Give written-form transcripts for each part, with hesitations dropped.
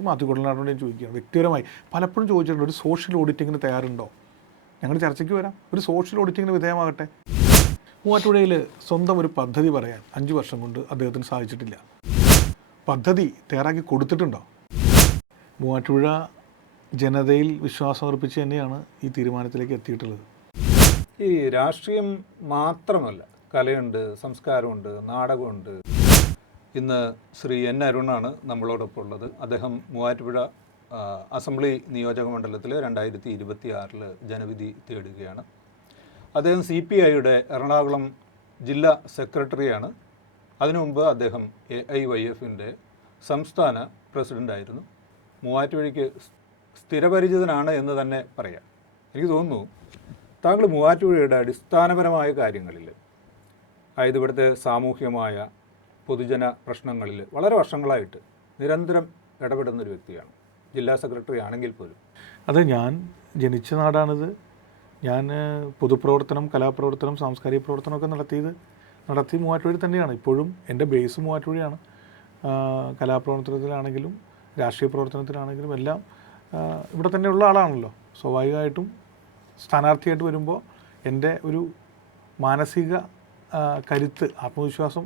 ഈ മാത്യു കുഴൽനാടനോട് ഞാൻ ചോദിക്കുകയാണ് വ്യക്തിപരമായി, പലപ്പോഴും ചോദിച്ചിട്ടുണ്ട്, ഒരു സോഷ്യൽ ഓഡിറ്റിങ്ങിന് തയ്യാറുണ്ടോ? ഞങ്ങൾ ചർച്ചയ്ക്ക് വരാം, ഒരു സോഷ്യൽ ഓഡിറ്റിങ്ങിന് വിധേയമാകട്ടെ. മൂവാറ്റുപുഴയിൽ സ്വന്തം ഒരു പദ്ധതി പറയാൻ 5 വർഷം കൊണ്ട് അദ്ദേഹത്തിന് സാധിച്ചിട്ടില്ല. പദ്ധതി തയ്യാറാക്കി കൊടുത്തിട്ടുണ്ടോ? മൂവാറ്റുപുഴ ജനതയിൽ വിശ്വാസം അർപ്പിച്ച് തന്നെയാണ് ഈ തീരുമാനത്തിലേക്ക് എത്തിയിട്ടുള്ളത്. ഈ രാഷ്ട്രീയം മാത്രമല്ല, കലയുണ്ട്, സംസ്കാരമുണ്ട്, നാടകമുണ്ട്. ഇന്ന് ശ്രീ എൻ അരുണാണ് നമ്മളോടൊപ്പം ഉള്ളത്. അദ്ദേഹം മൂവാറ്റുപുഴ അസംബ്ലി നിയോജക മണ്ഡലത്തിൽ 2026 ജനവിധി തേടുകയാണ്. അദ്ദേഹം CPIയുടെ എറണാകുളം ജില്ലാ സെക്രട്ടറിയാണ്. അതിനു മുമ്പ് അദ്ദേഹം AIYFൻ്റെ സംസ്ഥാന പ്രസിഡൻ്റായിരുന്നു. മൂവാറ്റുപുഴയ്ക്ക് സ്ഥിരപരിചിതനാണ് എന്ന് തന്നെ പറയാം. എനിക്ക് തോന്നുന്നു താങ്കൾ മൂവാറ്റുപുഴയുടെ അടിസ്ഥാനപരമായ കാര്യങ്ങളിൽ, അതായത് ഇവിടുത്തെ സാമൂഹ്യമായ പൊതുജന പ്രശ്നങ്ങളിൽ വളരെ വർഷങ്ങളായിട്ട് നിരന്തരം ഇടപെടുന്നൊരു വ്യക്തിയാണ്, ജില്ലാ സെക്രട്ടറി ആണെങ്കിൽ പോലും. അതെ, ഞാൻ ജനിച്ച നാടാണിത്. ഞാൻ പൊതുപ്രവർത്തനം, കലാപ്രവർത്തനം, സാംസ്കാരിക പ്രവർത്തനമൊക്കെ നടത്തി മൂവാറ്റുപുഴ തന്നെയാണ്. ഇപ്പോഴും എൻ്റെ ബേസ് മൂവാറ്റുപുഴയാണ്. കലാപ്രവർത്തനത്തിലാണെങ്കിലും രാഷ്ട്രീയ പ്രവർത്തനത്തിലാണെങ്കിലും എല്ലാം ഇവിടെ തന്നെയുള്ള ആളാണല്ലോ. സ്വാഭാവികമായിട്ടും സ്ഥാനാർത്ഥിയായിട്ട് വരുമ്പോൾ എൻ്റെ ഒരു മാനസിക കരുത്ത്, ആത്മവിശ്വാസം,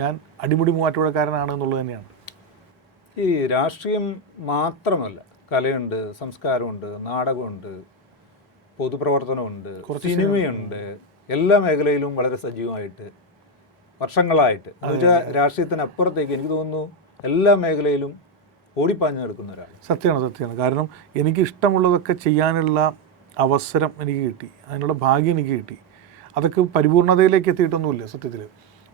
ഞാൻ അടിമുടി മൂവാറ്റുപുഴക്കാരനാണ് എന്നുള്ളത് തന്നെയാണ്. ഈ രാഷ്ട്രീയം മാത്രമല്ല, കലയുണ്ട്, സംസ്കാരമുണ്ട്, നാടകമുണ്ട്, പൊതുപ്രവർത്തനമുണ്ട്, സിനിമയുണ്ട്, എല്ലാ മേഖലയിലും വളരെ സജീവമായിട്ട് വർഷങ്ങളായിട്ട്, എന്നുവെച്ചാൽ രാഷ്ട്രീയത്തിനപ്പുറത്തേക്ക് എനിക്ക് തോന്നുന്നു എല്ലാ മേഖലയിലും ഓടിപ്പാഞ്ഞു നടക്കുന്ന ഒരാൾ. സത്യമാണ്. കാരണം എനിക്ക് ഇഷ്ടമുള്ളതൊക്കെ ചെയ്യാനുള്ള അവസരം എനിക്ക് കിട്ടി, അതിനുള്ള ഭാഗ്യം എനിക്ക് കിട്ടി. അതൊക്കെ പരിപൂർണതയിലേക്ക് എത്തിയിട്ടൊന്നുമില്ല സത്യത്തിൽ.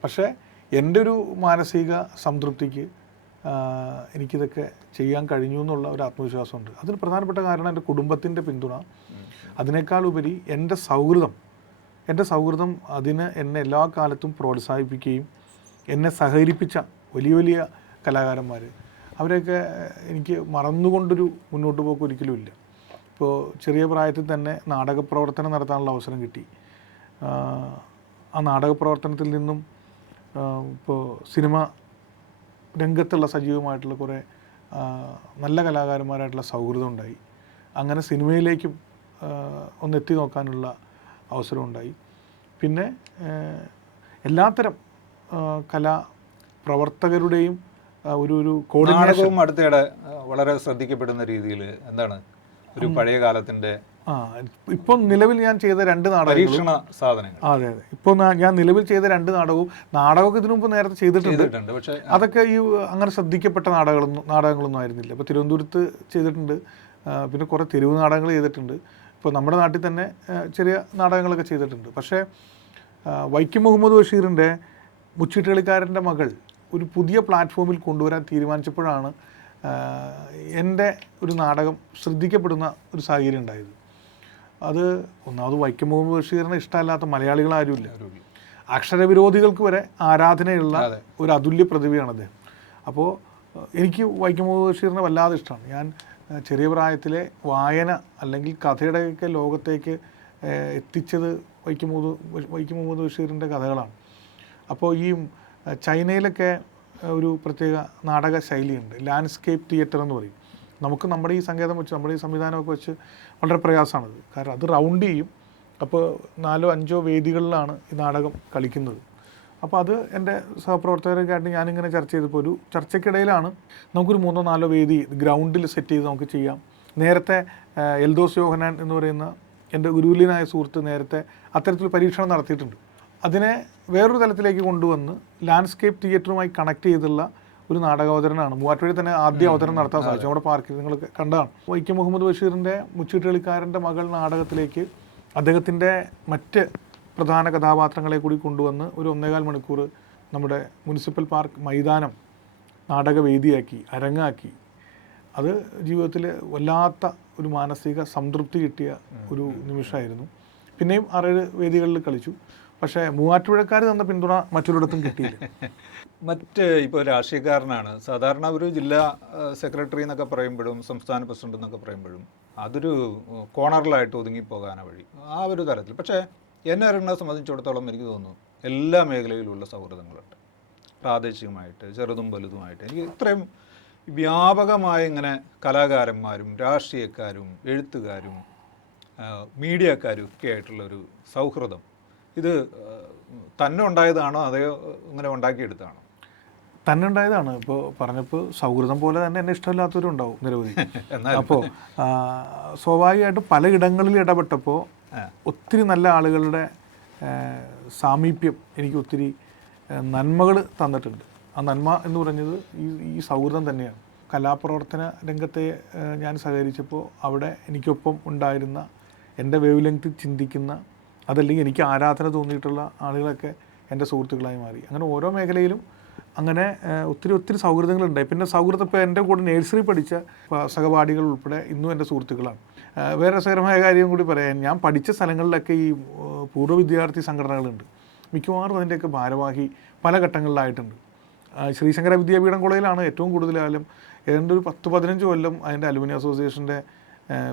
പക്ഷേ എൻ്റെ ഒരു മാനസിക സംതൃപ്തിക്ക് എനിക്കിതൊക്കെ ചെയ്യാൻ കഴിഞ്ഞു എന്നുള്ള ഒരു ആത്മവിശ്വാസമുണ്ട്. അതിന് പ്രധാനപ്പെട്ട കാരണം എൻ്റെ കുടുംബത്തിൻ്റെ പിന്തുണ, അതിനേക്കാൾ ഉപരി എൻ്റെ സൗഹൃദം അതിന് എന്നെ എല്ലാ കാലത്തും പ്രോത്സാഹിപ്പിക്കുകയും എന്നെ സഹകരിപ്പിച്ച വലിയ വലിയ കലാകാരന്മാർ, അവരെയൊക്കെ എനിക്ക് മറന്നുകൊണ്ടൊരു മുന്നോട്ട് പോക്ക് ഒരിക്കലും ഇല്ല. ഇപ്പോൾ ചെറിയ പ്രായത്തിൽ തന്നെ നാടക പ്രവർത്തനം നടത്താനുള്ള അവസരം കിട്ടി. ആ നാടക പ്രവർത്തനത്തിൽ നിന്നും ഇപ്പോൾ സിനിമ രംഗത്തുള്ള സജീവമായിട്ടുള്ള കുറേ നല്ല കലാകാരന്മാരായിട്ടുള്ള സൗഹൃദം ഉണ്ടായി. അങ്ങനെ സിനിമയിലേക്കും ഒന്നെത്തി നോക്കാനുള്ള അവസരമുണ്ടായി. പിന്നെ എല്ലാത്തരം കലാപ്രവർത്തകരുടെയും ഒരു കോർഡിനേഷനും അടുത്തിടെ വളരെ ശ്രദ്ധിക്കപ്പെടുന്ന രീതിയിൽ എന്താണ് ഒരു പഴയ കാലത്തിൻ്റെ ഇപ്പോൾ നിലവിൽ ഞാൻ ചെയ്ത 2 നാടകങ്ങളും സാധനങ്ങൾ. അതെ. ഇപ്പോൾ ഞാൻ നിലവിൽ ചെയ്ത 2 നാടകമൊക്കെ ഇതിനു മുമ്പ് നേരത്തെ ചെയ്തിട്ടുണ്ട്. പക്ഷേ അതൊക്കെ ഈ അങ്ങനെ ശ്രദ്ധിക്കപ്പെട്ട നാടകങ്ങളൊന്നും ആയിരുന്നില്ല. ഇപ്പോൾ തിരുവനന്തപുരത്ത് ചെയ്തിട്ടുണ്ട്, പിന്നെ കുറേ തെരുവ് നാടകങ്ങൾ ചെയ്തിട്ടുണ്ട്. ഇപ്പോൾ നമ്മുടെ നാട്ടിൽ തന്നെ ചെറിയ നാടകങ്ങളൊക്കെ ചെയ്തിട്ടുണ്ട്. പക്ഷേ വൈക്കം മുഹമ്മദ് ബഷീറിൻ്റെ മുച്ചീട്ടുകളിക്കാരൻ്റെ മകൾ ഒരു പുതിയ പ്ലാറ്റ്ഫോമിൽ കൊണ്ടുവരാൻ തീരുമാനിച്ചപ്പോഴാണ് എൻ്റെ ഒരു നാടകം ശ്രദ്ധിക്കപ്പെടുന്ന ഒരു സാഹചര്യം ഉണ്ടായത്. അത് ഒന്നാമത് വൈക്കം മുഹമ്മദ് ബഷീറിനെ ഇഷ്ടമല്ലാത്ത മലയാളികളാരുമില്ല. അക്ഷരവിരോധികൾക്ക് വരെ ആരാധനയുള്ള ഒരു അതുല്യ പ്രതിഭയാണ് അദ്ദേഹം. അപ്പോൾ എനിക്ക് വൈക്കം മുഹമ്മദ് ബഷീറിനെ വല്ലാതെ ഇഷ്ടമാണ്. ഞാൻ ചെറിയ പ്രായത്തിലെ വായന അല്ലെങ്കിൽ കഥയുടെയൊക്കെ ലോകത്തേക്ക് എത്തിച്ചത് വൈക്കം മുഹമ്മദ് ബഷീറിൻ്റെ കഥകളാണ്. അപ്പോൾ ഈ ചൈനയിലൊക്കെ ഒരു പ്രത്യേക നാടക ശൈലിയുണ്ട്, ലാൻഡ്സ്കേപ്പ് തിയേറ്റർ എന്ന് പറയും. നമുക്ക് നമ്മുടെ ഈ സങ്കേതം വെച്ച്, നമ്മുടെ ഈ സംവിധാനമൊക്കെ വെച്ച് വളരെ പ്രയാസമാണത്. കാരണം അത് റൗണ്ട് ചെയ്യും. അപ്പോൾ 4-5 വേദികളിലാണ് ഈ നാടകം കളിക്കുന്നത്. അപ്പോൾ അത് എൻ്റെ സഹപ്രവർത്തകരൊക്കെ ആയിട്ട് ഞാനിങ്ങനെ ചർച്ച ചെയ്തപ്പോൾ ഒരു ചർച്ചയ്ക്കിടയിലാണ് നമുക്കൊരു 3-4 വേദി ഗ്രൗണ്ടിൽ സെറ്റ് ചെയ്ത് നമുക്ക് ചെയ്യാം. നേരത്തെ എൽദോസ് യോഹനാൻ എന്ന് പറയുന്ന എൻ്റെ ഗുരുകുലനായ സുഹൃത്ത് നേരത്തെ അത്തരത്തിലൊരു പരീക്ഷണം നടത്തിയിട്ടുണ്ട്. അതിനെ വേറൊരു തലത്തിലേക്ക് കൊണ്ടുവന്ന് ലാൻഡ്സ്കേപ്പ് തിയേറ്ററുമായി കണക്ട് ചെയ്തുള്ള ഒരു നാടകാവതരണമാണ് മൂവാറ്റുപുഴയിൽ തന്നെ ആദ്യ അവതരണം നടത്താൻ സാധിച്ചു. നമ്മുടെ പാർക്കിൽ നിങ്ങൾ കണ്ടതാണ്. വൈക്കം മുഹമ്മദ് ബഷീറിൻ്റെ മുച്ചീട്ടുകളിക്കാരൻ്റെ മകൾ നാടകത്തിലേക്ക് അദ്ദേഹത്തിൻ്റെ മറ്റ് പ്രധാന കഥാപാത്രങ്ങളെ കൂടി കൊണ്ടുവന്ന് ഒരു 1.25 മണിക്കൂർ നമ്മുടെ മുനിസിപ്പൽ പാർക്ക് മൈതാനം നാടകവേദിയാക്കി, അരങ്ങാക്കി. അത് ജീവിതത്തിൽ വല്ലാത്ത ഒരു മാനസിക സംതൃപ്തി കിട്ടിയ ഒരു നിമിഷമായിരുന്നു. പിന്നെയും 6-7 വേദികളിൽ കളിച്ചു. പക്ഷേ മൂവാറ്റുപുഴക്കാർ തന്ന പിന്തുണ മറ്റൊരിടത്തും കിട്ടിയില്ല. ഇപ്പോൾ രാഷ്ട്രീയക്കാരനാണ് സാധാരണ ഒരു ജില്ലാ സെക്രട്ടറി എന്നൊക്കെ പറയുമ്പോഴും സംസ്ഥാന പ്രസിഡന്റ് എന്നൊക്കെ പറയുമ്പോഴും അതൊരു കോണറിലായിട്ട് ഒതുങ്ങിപ്പോകാനാണ് വഴി, ആ ഒരു തരത്തിൽ. പക്ഷേ എന്നെ അറിയുന്നതിനെ സംബന്ധിച്ചിടത്തോളം എനിക്ക് തോന്നുന്നു എല്ലാ മേഖലയിലുള്ള സൗഹൃദങ്ങളുണ്ട്, പ്രാദേശികമായിട്ട് ചെറുതും വലുതുമായിട്ട്. എനിക്ക് ഇത്രയും വ്യാപകമായ ഇങ്ങനെ കലാകാരന്മാരും രാഷ്ട്രീയക്കാരും എഴുത്തുകാരും മീഡിയക്കാരും ഒക്കെ ആയിട്ടുള്ളൊരു സൗഹൃദം ഇത് തന്നെ ഉണ്ടായതാണോ അതെയോ ഇങ്ങനെ ഉണ്ടാക്കിയെടുത്താണോ? തന്നെ ഉണ്ടായതാണ്. ഇപ്പോൾ പറഞ്ഞപ്പോൾ സൗഹൃദം പോലെ തന്നെ എന്നെ ഇഷ്ടമില്ലാത്തവരും ഉണ്ടാവും നിരവധി. അപ്പോൾ സ്വാഭാവികമായിട്ടും പലയിടങ്ങളിൽ ഇടപെട്ടപ്പോൾ ഒത്തിരി നല്ല ആളുകളുടെ സാമീപ്യം എനിക്ക് ഒത്തിരി നന്മകൾ തന്നിട്ടുണ്ട്. ആ നന്മ എന്ന് പറഞ്ഞത് ഈ സൗഹൃദം തന്നെയാണ്. കലാപ്രവർത്തന രംഗത്തെ ഞാൻ സഹകരിച്ചപ്പോൾ അവിടെ എനിക്കൊപ്പം ഉണ്ടായിരുന്ന എൻ്റെ വേവ് ലെങ്ത്തിൽ ചിന്തിക്കുന്ന അതല്ലെങ്കിൽ എനിക്ക് ആരാധന തോന്നിയിട്ടുള്ള ആളുകളൊക്കെ എൻ്റെ സുഹൃത്തുക്കളായി മാറി. അങ്ങനെ ഓരോ മേഖലയിലും അങ്ങനെ ഒത്തിരി സൗഹൃദങ്ങളുണ്ടായി. പിന്നെ സൗഹൃദം ഇപ്പോൾ എൻ്റെ കൂടെ നേഴ്സറി പഠിച്ച സഹപാഠികൾ ഉൾപ്പെടെ ഇന്നും എൻ്റെ സുഹൃത്തുക്കളാണ്. വേറെ രസകരമായ കാര്യം കൂടി പറയാൻ, ഞാൻ പഠിച്ച സ്ഥലങ്ങളിലൊക്കെ ഈ പൂർവ്വ വിദ്യാർത്ഥി സംഘടനകളുണ്ട്. മിക്കവാറും അതിൻ്റെയൊക്കെ ഭാരവാഹി പല ഘട്ടങ്ങളിലായിട്ടുണ്ട്. ശ്രീശങ്കര വിദ്യാപീഠം കോളേജിലാണ് ഏറ്റവും കൂടുതൽ കാലം, ഏതാണ്ട് ഒരു 10-15 കൊല്ലം അതിൻ്റെ അലുമിനി അസോസിയേഷൻ്റെ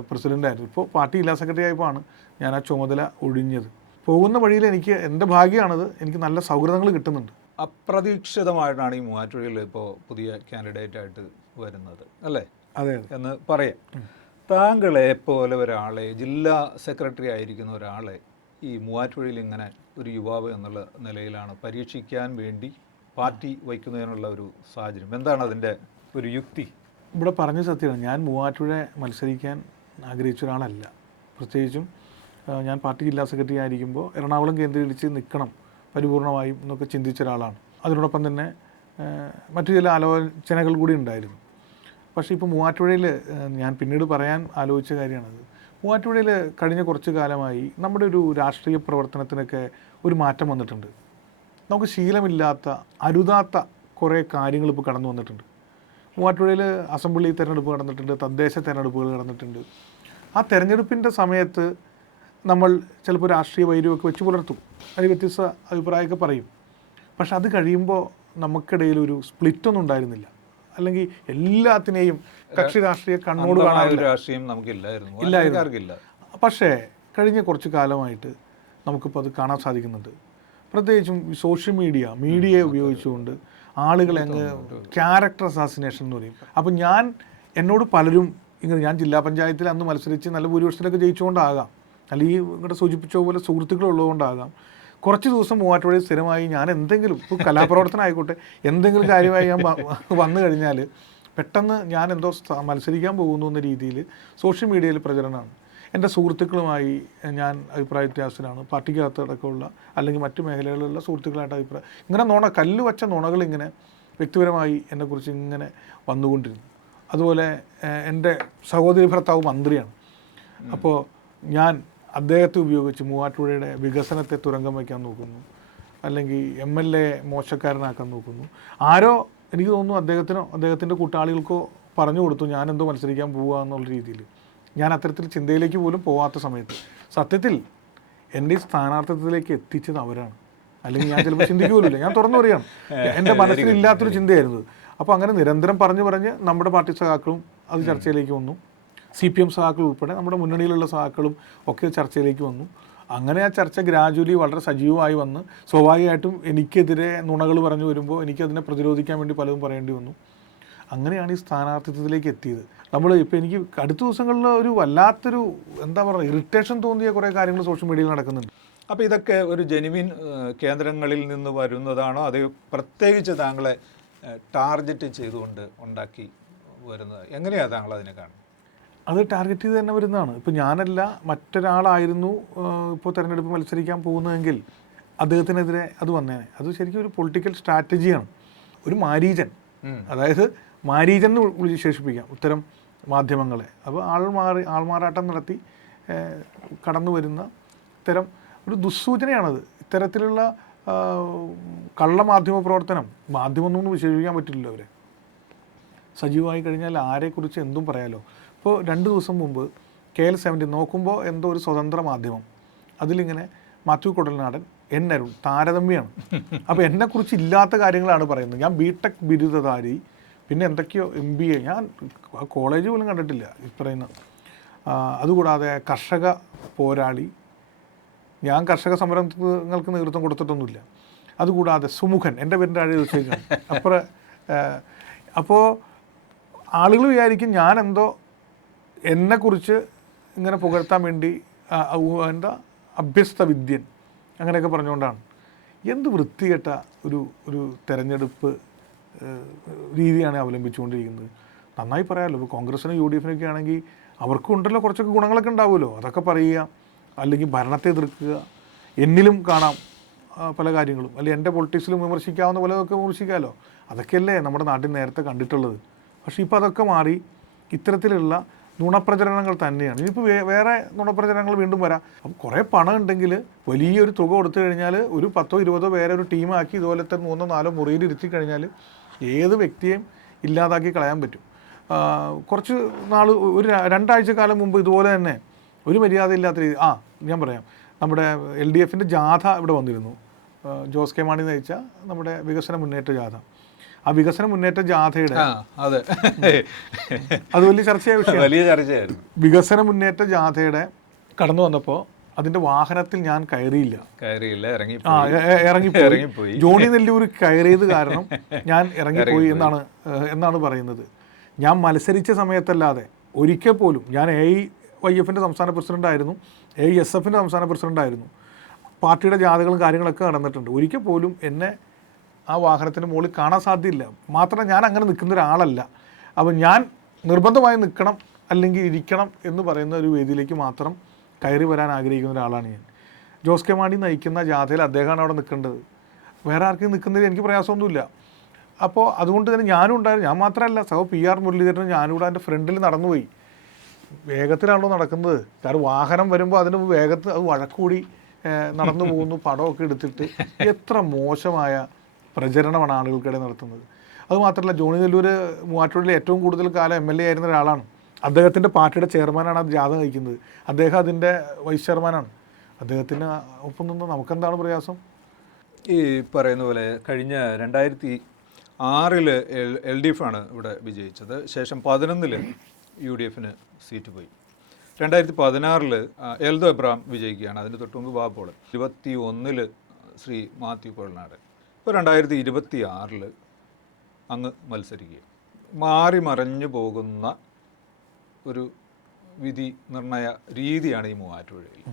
പ്രസിഡൻ്റായിരുന്നു. ഇപ്പോൾ പാർട്ടി ജില്ലാ സെക്രട്ടറി ആയപ്പോഴാണ് ഞാൻ ആ ചുമതല ഒഴിഞ്ഞത്. പോകുന്ന വഴിയിൽ എനിക്ക് എൻ്റെ ഭാഗ്യമാണത്, എനിക്ക് നല്ല സൗഹൃദങ്ങൾ കിട്ടുന്നുണ്ട്. അപ്രതീക്ഷിതമായിട്ടാണ് ഈ മൂവാറ്റുപുഴയിൽ ഇപ്പോൾ പുതിയ കാൻഡിഡേറ്റ് ആയിട്ട് വരുന്നത് അല്ലേ? അതെ എന്ന് പറയാം. താങ്കളെ പോലെ ഒരാളെ, ജില്ലാ സെക്രട്ടറി ആയിരിക്കുന്ന ഒരാളെ ഈ മൂവാറ്റുപുഴയിൽ ഇങ്ങനെ ഒരു യുവാവ് എന്നുള്ള നിലയിലാണ് പരീക്ഷിക്കാൻ വേണ്ടി പാർട്ടി വയ്ക്കുന്നതിനുള്ള ഒരു സാഹചര്യം എന്താണ് അതിൻ്റെ ഒരു യുക്തി? ഇവിടെ പറഞ്ഞ സത്യമാണ്. ഞാൻ മൂവാറ്റുപുഴ മത്സരിക്കാൻ ആഗ്രഹിച്ച ഒരാളല്ല. പ്രത്യേകിച്ചും ഞാൻ പാർട്ടി ജില്ലാ സെക്രട്ടറി ആയിരിക്കുമ്പോൾ എറണാകുളം കേന്ദ്രീകരിച്ച് നിൽക്കണം പരിപൂർണമായും എന്നൊക്കെ ചിന്തിച്ച ഒരാളാണ്. അതിനോടൊപ്പം തന്നെ മറ്റു ചില ആലോചനകൾ കൂടി ഉണ്ടായിരുന്നു. പക്ഷേ ഇപ്പോൾ മൂവാറ്റുപുഴയിൽ ഞാൻ പിന്നീട് പറയാൻ ആലോചിച്ച കാര്യമാണത്. മൂവാറ്റുപുഴയിൽ കഴിഞ്ഞ കുറച്ച് കാലമായി നമ്മുടെ ഒരു രാഷ്ട്രീയ പ്രവർത്തനത്തിനൊക്കെ ഒരു മാറ്റം വന്നിട്ടുണ്ട്. നമുക്ക് ശീലമില്ലാത്ത അരുതാത്ത കുറേ കാര്യങ്ങൾ ഇപ്പോൾ കടന്നു വന്നിട്ടുണ്ട്. മൂവാറ്റുപുഴയിൽ അസംബ്ലി തിരഞ്ഞെടുപ്പ് നടന്നിട്ടുണ്ട്, തദ്ദേശ തിരഞ്ഞെടുപ്പുകൾ നടന്നിട്ടുണ്ട്. ആ തെരഞ്ഞെടുപ്പിൻ്റെ സമയത്ത് നമ്മൾ ചിലപ്പോൾ രാഷ്ട്രീയ വൈര്യമൊക്കെ വെച്ച് പുലർത്തും, അതിന് വ്യത്യസ്ത അഭിപ്രായമൊക്കെ പറയും. പക്ഷെ അത് കഴിയുമ്പോൾ നമുക്കിടയിൽ ഒരു സ്പ്ലിറ്റൊന്നും ഉണ്ടായിരുന്നില്ല. അല്ലെങ്കിൽ എല്ലാത്തിനെയും കക്ഷി രാഷ്ട്രീയ കണ്ണോട് കാണാൻ രാഷ്ട്രീയം നമുക്കില്ലായിരുന്നു. പക്ഷേ കഴിഞ്ഞ കുറച്ച് കാലമായിട്ട് നമുക്കിപ്പോൾ അത് കാണാൻ സാധിക്കുന്നുണ്ട്. പ്രത്യേകിച്ചും സോഷ്യൽ മീഡിയയെ ഉപയോഗിച്ചുകൊണ്ട് ആളുകളെ അങ്ങ് ക്യാരക്ടർ അസാസിനേഷൻ എന്ന് പറയും. അപ്പം എന്നോട് പലരും ഇങ്ങനെ, ഞാൻ ജില്ലാ പഞ്ചായത്തിൽ അന്ന് മത്സരിച്ച് നല്ല ഭൂരിപക്ഷത്തിലൊക്കെ ജയിച്ചുകൊണ്ടാകാം, അല്ലെങ്കിൽ ഇങ്ങോട്ട് സൂചിപ്പിച്ച പോലെ സുഹൃത്തുക്കളുള്ളതുകൊണ്ടാകാം, കുറച്ച് ദിവസം മൂവാറ്റുപുഴയിൽ സ്ഥിരമായി ഞാൻ എന്തെങ്കിലും, ഇപ്പോൾ കലാപ്രവർത്തനം ആയിക്കോട്ടെ, എന്തെങ്കിലും കാര്യമായി ഞാൻ വന്നു കഴിഞ്ഞാൽ പെട്ടെന്ന് ഞാൻ എന്തോ മത്സരിക്കാൻ പോകുന്നു എന്ന രീതിയിൽ സോഷ്യൽ മീഡിയയിൽ പ്രചരണമാണ്. എൻ്റെ സുഹൃത്തുക്കളുമായി ഞാൻ അഭിപ്രായ വ്യത്യാസത്തിലാണ്, പാർട്ടിക്കകത്തടക്കമുള്ള അല്ലെങ്കിൽ മറ്റു മേഖലകളിലുള്ള സുഹൃത്തുക്കളായിട്ട് ഇങ്ങനെ കല്ല് വച്ച നുണകൾ ഇങ്ങനെ വ്യക്തിപരമായി എന്നെക്കുറിച്ച് ഇങ്ങനെ വന്നുകൊണ്ടിരുന്നു. അതുപോലെ എൻ്റെ സഹോദരി ഭർത്താവ് മന്ത്രിയാണ്. അപ്പോൾ ഞാൻ അദ്ദേഹത്തെ ഉപയോഗിച്ച് മൂവാറ്റുപുഴയുടെ വികസനത്തെ തുരങ്കം വയ്ക്കാൻ നോക്കുന്നു, അല്ലെങ്കിൽ MLA മോശക്കാരനാക്കാൻ നോക്കുന്നു. ആരോ എനിക്ക് തോന്നുന്നു അദ്ദേഹത്തിൻ്റെ കൂട്ടാളികൾക്കോ പറഞ്ഞു കൊടുത്തു ഞാനെന്തോ മത്സരിക്കാൻ പോവുക എന്നുള്ള രീതിയിൽ. ഞാൻ അത്തരത്തിൽ ചിന്തയിലേക്ക് പോലും പോകാത്ത സമയത്ത് സത്യത്തിൽ എൻ്റെ ഈ സ്ഥാനാർത്ഥിത്വത്തിലേക്ക് എത്തിച്ചത് അവരാണ്. അല്ലെങ്കിൽ ഞാൻ ചിലപ്പോൾ ചിന്തിക്കുപോലില്ല. ഞാൻ തുറന്നു പറയുകയാണ്, എൻ്റെ മനസ്സിലില്ലാത്തൊരു ചിന്തയായിരുന്നു. അപ്പോൾ അങ്ങനെ നിരന്തരം പറഞ്ഞ് നമ്മുടെ പാർട്ടി സഖാക്കളും അത് ചർച്ചയിലേക്ക് വന്നു. CPM സഖാക്കൾ ഉൾപ്പെടെ നമ്മുടെ മുന്നണിയിലുള്ള സഖാക്കളും ഒക്കെ ചർച്ചയിലേക്ക് വന്നു. അങ്ങനെ ആ ചർച്ച ഗ്രാജുവലി വളരെ സജീവമായി വന്ന് സ്വാഭാവികമായിട്ടും എനിക്കെതിരെ നുണകൾ പറഞ്ഞു വരുമ്പോൾ എനിക്കതിനെ പ്രതിരോധിക്കാൻ വേണ്ടി പലതും പറയേണ്ടി വന്നു. അങ്ങനെയാണ് ഈ സ്ഥാനാർത്ഥിത്വത്തിലേക്ക് എത്തിയത്. ഇപ്പോൾ എനിക്ക് അടുത്ത ദിവസങ്ങളിൽ ഒരു വല്ലാത്തൊരു എന്താ പറയുക ഇറിറ്റേഷൻ തോന്നിയ കുറേ കാര്യങ്ങൾ സോഷ്യൽ മീഡിയയിൽ നടക്കുന്നുണ്ട്. അപ്പോൾ ഇതൊക്കെ ഒരു ജെനുവിൻ കേന്ദ്രങ്ങളിൽ നിന്ന് വരുന്നതാണോ, അത് പ്രത്യേകിച്ച് താങ്കളെ ടാർഗറ്റ് ചെയ്തുകൊണ്ട് ഉണ്ടാക്കി വരുന്നത്? എങ്ങനെയാണ് താങ്കൾ അതിനെ കാണുന്നത്? അത് ടാർഗറ്റ് ചെയ്ത് തന്നെ വരുന്നതാണ്. ഇപ്പോൾ ഞാനല്ല മറ്റൊരാളായിരുന്നു ഇപ്പോൾ തെരഞ്ഞെടുപ്പ് മത്സരിക്കാൻ പോകുന്നതെങ്കിൽ അദ്ദേഹത്തിനെതിരെ അത് വന്നേനെ. അത് ശരിക്കും ഒരു പൊളിറ്റിക്കൽ സ്ട്രാറ്റജിയാണ്, ഒരു മാരീചൻ. അതായത് മാരീചൻ എന്ന് വിശേഷിപ്പിക്കാം ഇത്തരം മാധ്യമങ്ങളെ. അപ്പോൾ ആൾമാറാട്ടം നടത്തി കടന്നു വരുന്ന ഇത്തരം ഒരു ദുസ്സൂചനയാണത്. ഇത്തരത്തിലുള്ള കള്ളമാധ്യമ പ്രവർത്തനം, മാധ്യമമൊന്നും വിശേഷിപ്പിക്കാൻ പറ്റില്ലല്ലോ അവരെ. സജീവമായി കഴിഞ്ഞാൽ ആരെക്കുറിച്ച് എന്തും പറയാലോ. ഇപ്പോൾ 2 ദിവസം മുമ്പ് KL-70 നോക്കുമ്പോൾ എന്തോ ഒരു സ്വതന്ത്ര മാധ്യമം, അതിലിങ്ങനെ മാത്യു കുടൽനാടൻ, അരുൺ താരതമ്യമാണ്. അപ്പോൾ എന്നെക്കുറിച്ച് ഇല്ലാത്ത കാര്യങ്ങളാണ് പറയുന്നത്. ഞാൻ BTech ബിരുദധാരി, പിന്നെ എന്തൊക്കെയോ MBA, ഞാൻ കോളേജ് പോലും കണ്ടിട്ടില്ല ഈ പറയുന്ന. അതുകൂടാതെ കർഷക പോരാളി, ഞാൻ കർഷക സമരങ്ങൾക്ക് നേതൃത്വം കൊടുത്തിട്ടൊന്നുമില്ല. അതുകൂടാതെ സുമുഖൻ, എൻ്റെ പേരിൻ്റെ ആഴെ വെച്ചേക്കാണ്. അപ്പോൾ ആളുകൾ വിചാരിക്കും ഞാനെന്തോ എന്നെക്കുറിച്ച് ഇങ്ങനെ പുകഴ്ത്താൻ വേണ്ടി എന്താ അഭ്യസ്ത വിദ്യൻ അങ്ങനെയൊക്കെ പറഞ്ഞുകൊണ്ടാണ്. എന്ത് വൃത്തികെട്ട ഒരു തെരഞ്ഞെടുപ്പ് രീതിയാണ് അവലംബിച്ചുകൊണ്ടിരിക്കുന്നത്. നന്നായി പറയാമല്ലോ, ഇപ്പോൾ കോൺഗ്രസിനും യു ഡി എഫിനൊക്കെ ആണെങ്കിൽ അവർക്കും ഉണ്ടല്ലോ കുറച്ചൊക്കെ ഗുണങ്ങളൊക്കെ ഉണ്ടാവുമല്ലോ, അതൊക്കെ പറയുക, അല്ലെങ്കിൽ ഭരണത്തെ എതിർക്കുക. എന്നിലും കാണാം പല കാര്യങ്ങളും, അല്ലെങ്കിൽ എൻ്റെ പൊളിറ്റിക്സിലും വിമർശിക്കാവുന്ന പലതൊക്കെ വിമർശിക്കാമല്ലോ. അതൊക്കെയല്ലേ നമ്മുടെ നാട്ടിൽ നേരത്തെ കണ്ടിട്ടുള്ളത്. പക്ഷേ ഇപ്പോൾ അതൊക്കെ മാറി ഇത്തരത്തിലുള്ള നുണപ്രചരണങ്ങൾ തന്നെയാണ്. ഇനിയിപ്പോൾ വേറെ നുണപ്രചരണങ്ങൾ വീണ്ടും വരാം. അപ്പം കുറേ പണം ഉണ്ടെങ്കിൽ വലിയൊരു തുക കൊടുത്തു കഴിഞ്ഞാൽ ഒരു 10-20 പേരെ ഒരു ടീമാക്കി ഇതുപോലത്തെ 3-4 മുറിയിൽ ഇരുത്തി കഴിഞ്ഞാൽ ഏത് വ്യക്തിയെയും ഇല്ലാതാക്കി കളയാൻ പറ്റും. കുറച്ച് നാൾ ഒരു 2 ആഴ്ച കാലം മുമ്പ് ഇതുപോലെ തന്നെ ഒരു മര്യാദയില്ലാത്ത രീതി ഞാൻ പറയാം, നമ്മുടെ LDFൻ്റെ ജാഥ ഇവിടെ വന്നിരുന്നു. ജോസ് കെ മാണി നയിച്ച നമ്മുടെ വികസന മുന്നേറ്റ ജാഥ. ആ വികസന മുന്നേറ്റ ജാഥയുടെ അത് വലിയ ചർച്ചയായിരുന്നു. വികസന മുന്നേറ്റ ജാഥയുടെ കടന്നു വന്നപ്പോൾ അതിൻ്റെ വാഹനത്തിൽ ഞാൻ കയറിയില്ല, ഇറങ്ങിപ്പോയി. ജോണി നെല്ലൂർ കയറിയത് കാരണം ഞാൻ ഇറങ്ങിപ്പോയി എന്നാണ് പറയുന്നത്. ഞാൻ മത്സരിച്ച സമയത്തല്ലാതെ ഒരിക്കൽ പോലും, ഞാൻ AIYFൻ്റെ സംസ്ഥാന പ്രസിഡൻ്റായിരുന്നു, AISFൻ്റെ സംസ്ഥാന പ്രസിഡൻ്റായിരുന്നു, പാർട്ടിയുടെ ജാഥകളും കാര്യങ്ങളൊക്കെ നടന്നിട്ടുണ്ട്. ഒരിക്കൽ പോലും എന്നെ ആ വാഹനത്തിൻ്റെ മുകളിൽ കാണാൻ സാധ്യമില്ല. മാത്രമല്ല ഞാൻ അങ്ങനെ നിൽക്കുന്ന ഒരാളല്ല. അപ്പം ഞാൻ നിർബന്ധമായി നിൽക്കണം അല്ലെങ്കിൽ ഇരിക്കണം എന്ന് പറയുന്ന ഒരു വേദിയിലേക്ക് മാത്രം കയറി വരാൻ ആഗ്രഹിക്കുന്ന ഒരാളാണ് ഞാൻ. ജോസ് കെ മാണി നയിക്കുന്ന ജാഥയിൽ അദ്ദേഹമാണ് അവിടെ നിൽക്കേണ്ടത്. വേറെ ആർക്കും നിൽക്കുന്നതിൽ എനിക്ക് പ്രയാസമൊന്നുമില്ല. അപ്പോൾ അതുകൊണ്ട് തന്നെ ഞാനും ഉണ്ടായിരുന്നു. ഞാൻ മാത്രമല്ല, PR മുരളീധരനും ഞാനിവിടെ എൻ്റെ ഫ്രണ്ടിൽ നടന്നുപോയി. വേഗത്തിലാണല്ലോ നടക്കുന്നത്, കാരണം വാഹനം വരുമ്പോൾ അതിന് വേഗത്തിൽ അത് വഴക്കൂടി നടന്നു പോകുന്നു, പടമൊക്കെ എടുത്തിട്ട്. എത്ര മോശമായ പ്രചരണമാണ് ആളുകൾക്കിടെ നടത്തുന്നത്. അതുമാത്രമല്ല, ജോണി നെല്ലൂർ മൂവാറ്റുപുഴയിൽ ഏറ്റവും കൂടുതൽ കാലം MLA ആയിരുന്ന ഒരാളാണ്. അദ്ദേഹത്തിൻ്റെ പാർട്ടിയുടെ ചെയർമാനാണ് അത് ജാഥ നയിക്കുന്നത്. അദ്ദേഹം അതിൻ്റെ വൈസ് ചെയർമാനാണ്. അദ്ദേഹത്തിന് ഒപ്പം നിന്ന് നമുക്കെന്താണ് പ്രയാസം? ഈ പറയുന്ന പോലെ കഴിഞ്ഞ 2006 LDF ആണ് ഇവിടെ വിജയിച്ചത്. ശേഷം 2011 UDFന് സീറ്റ് പോയി. 2016 എൽദോ എബ്രഹാം വിജയിക്കുകയാണ്. അതിന് തൊട്ടുമുമ്പ് ബാബോൾ. 2021 ശ്രീ മാത്യു കൊഴൽനാട്. ഇപ്പോൾ 2026 അങ്ങ് മത്സരിക്കുക. മാറി മറഞ്ഞു പോകുന്ന ഒരു വിധി നിർണയ രീതിയാണ് ഈ മൂവാറ്റുപുഴയിൽ.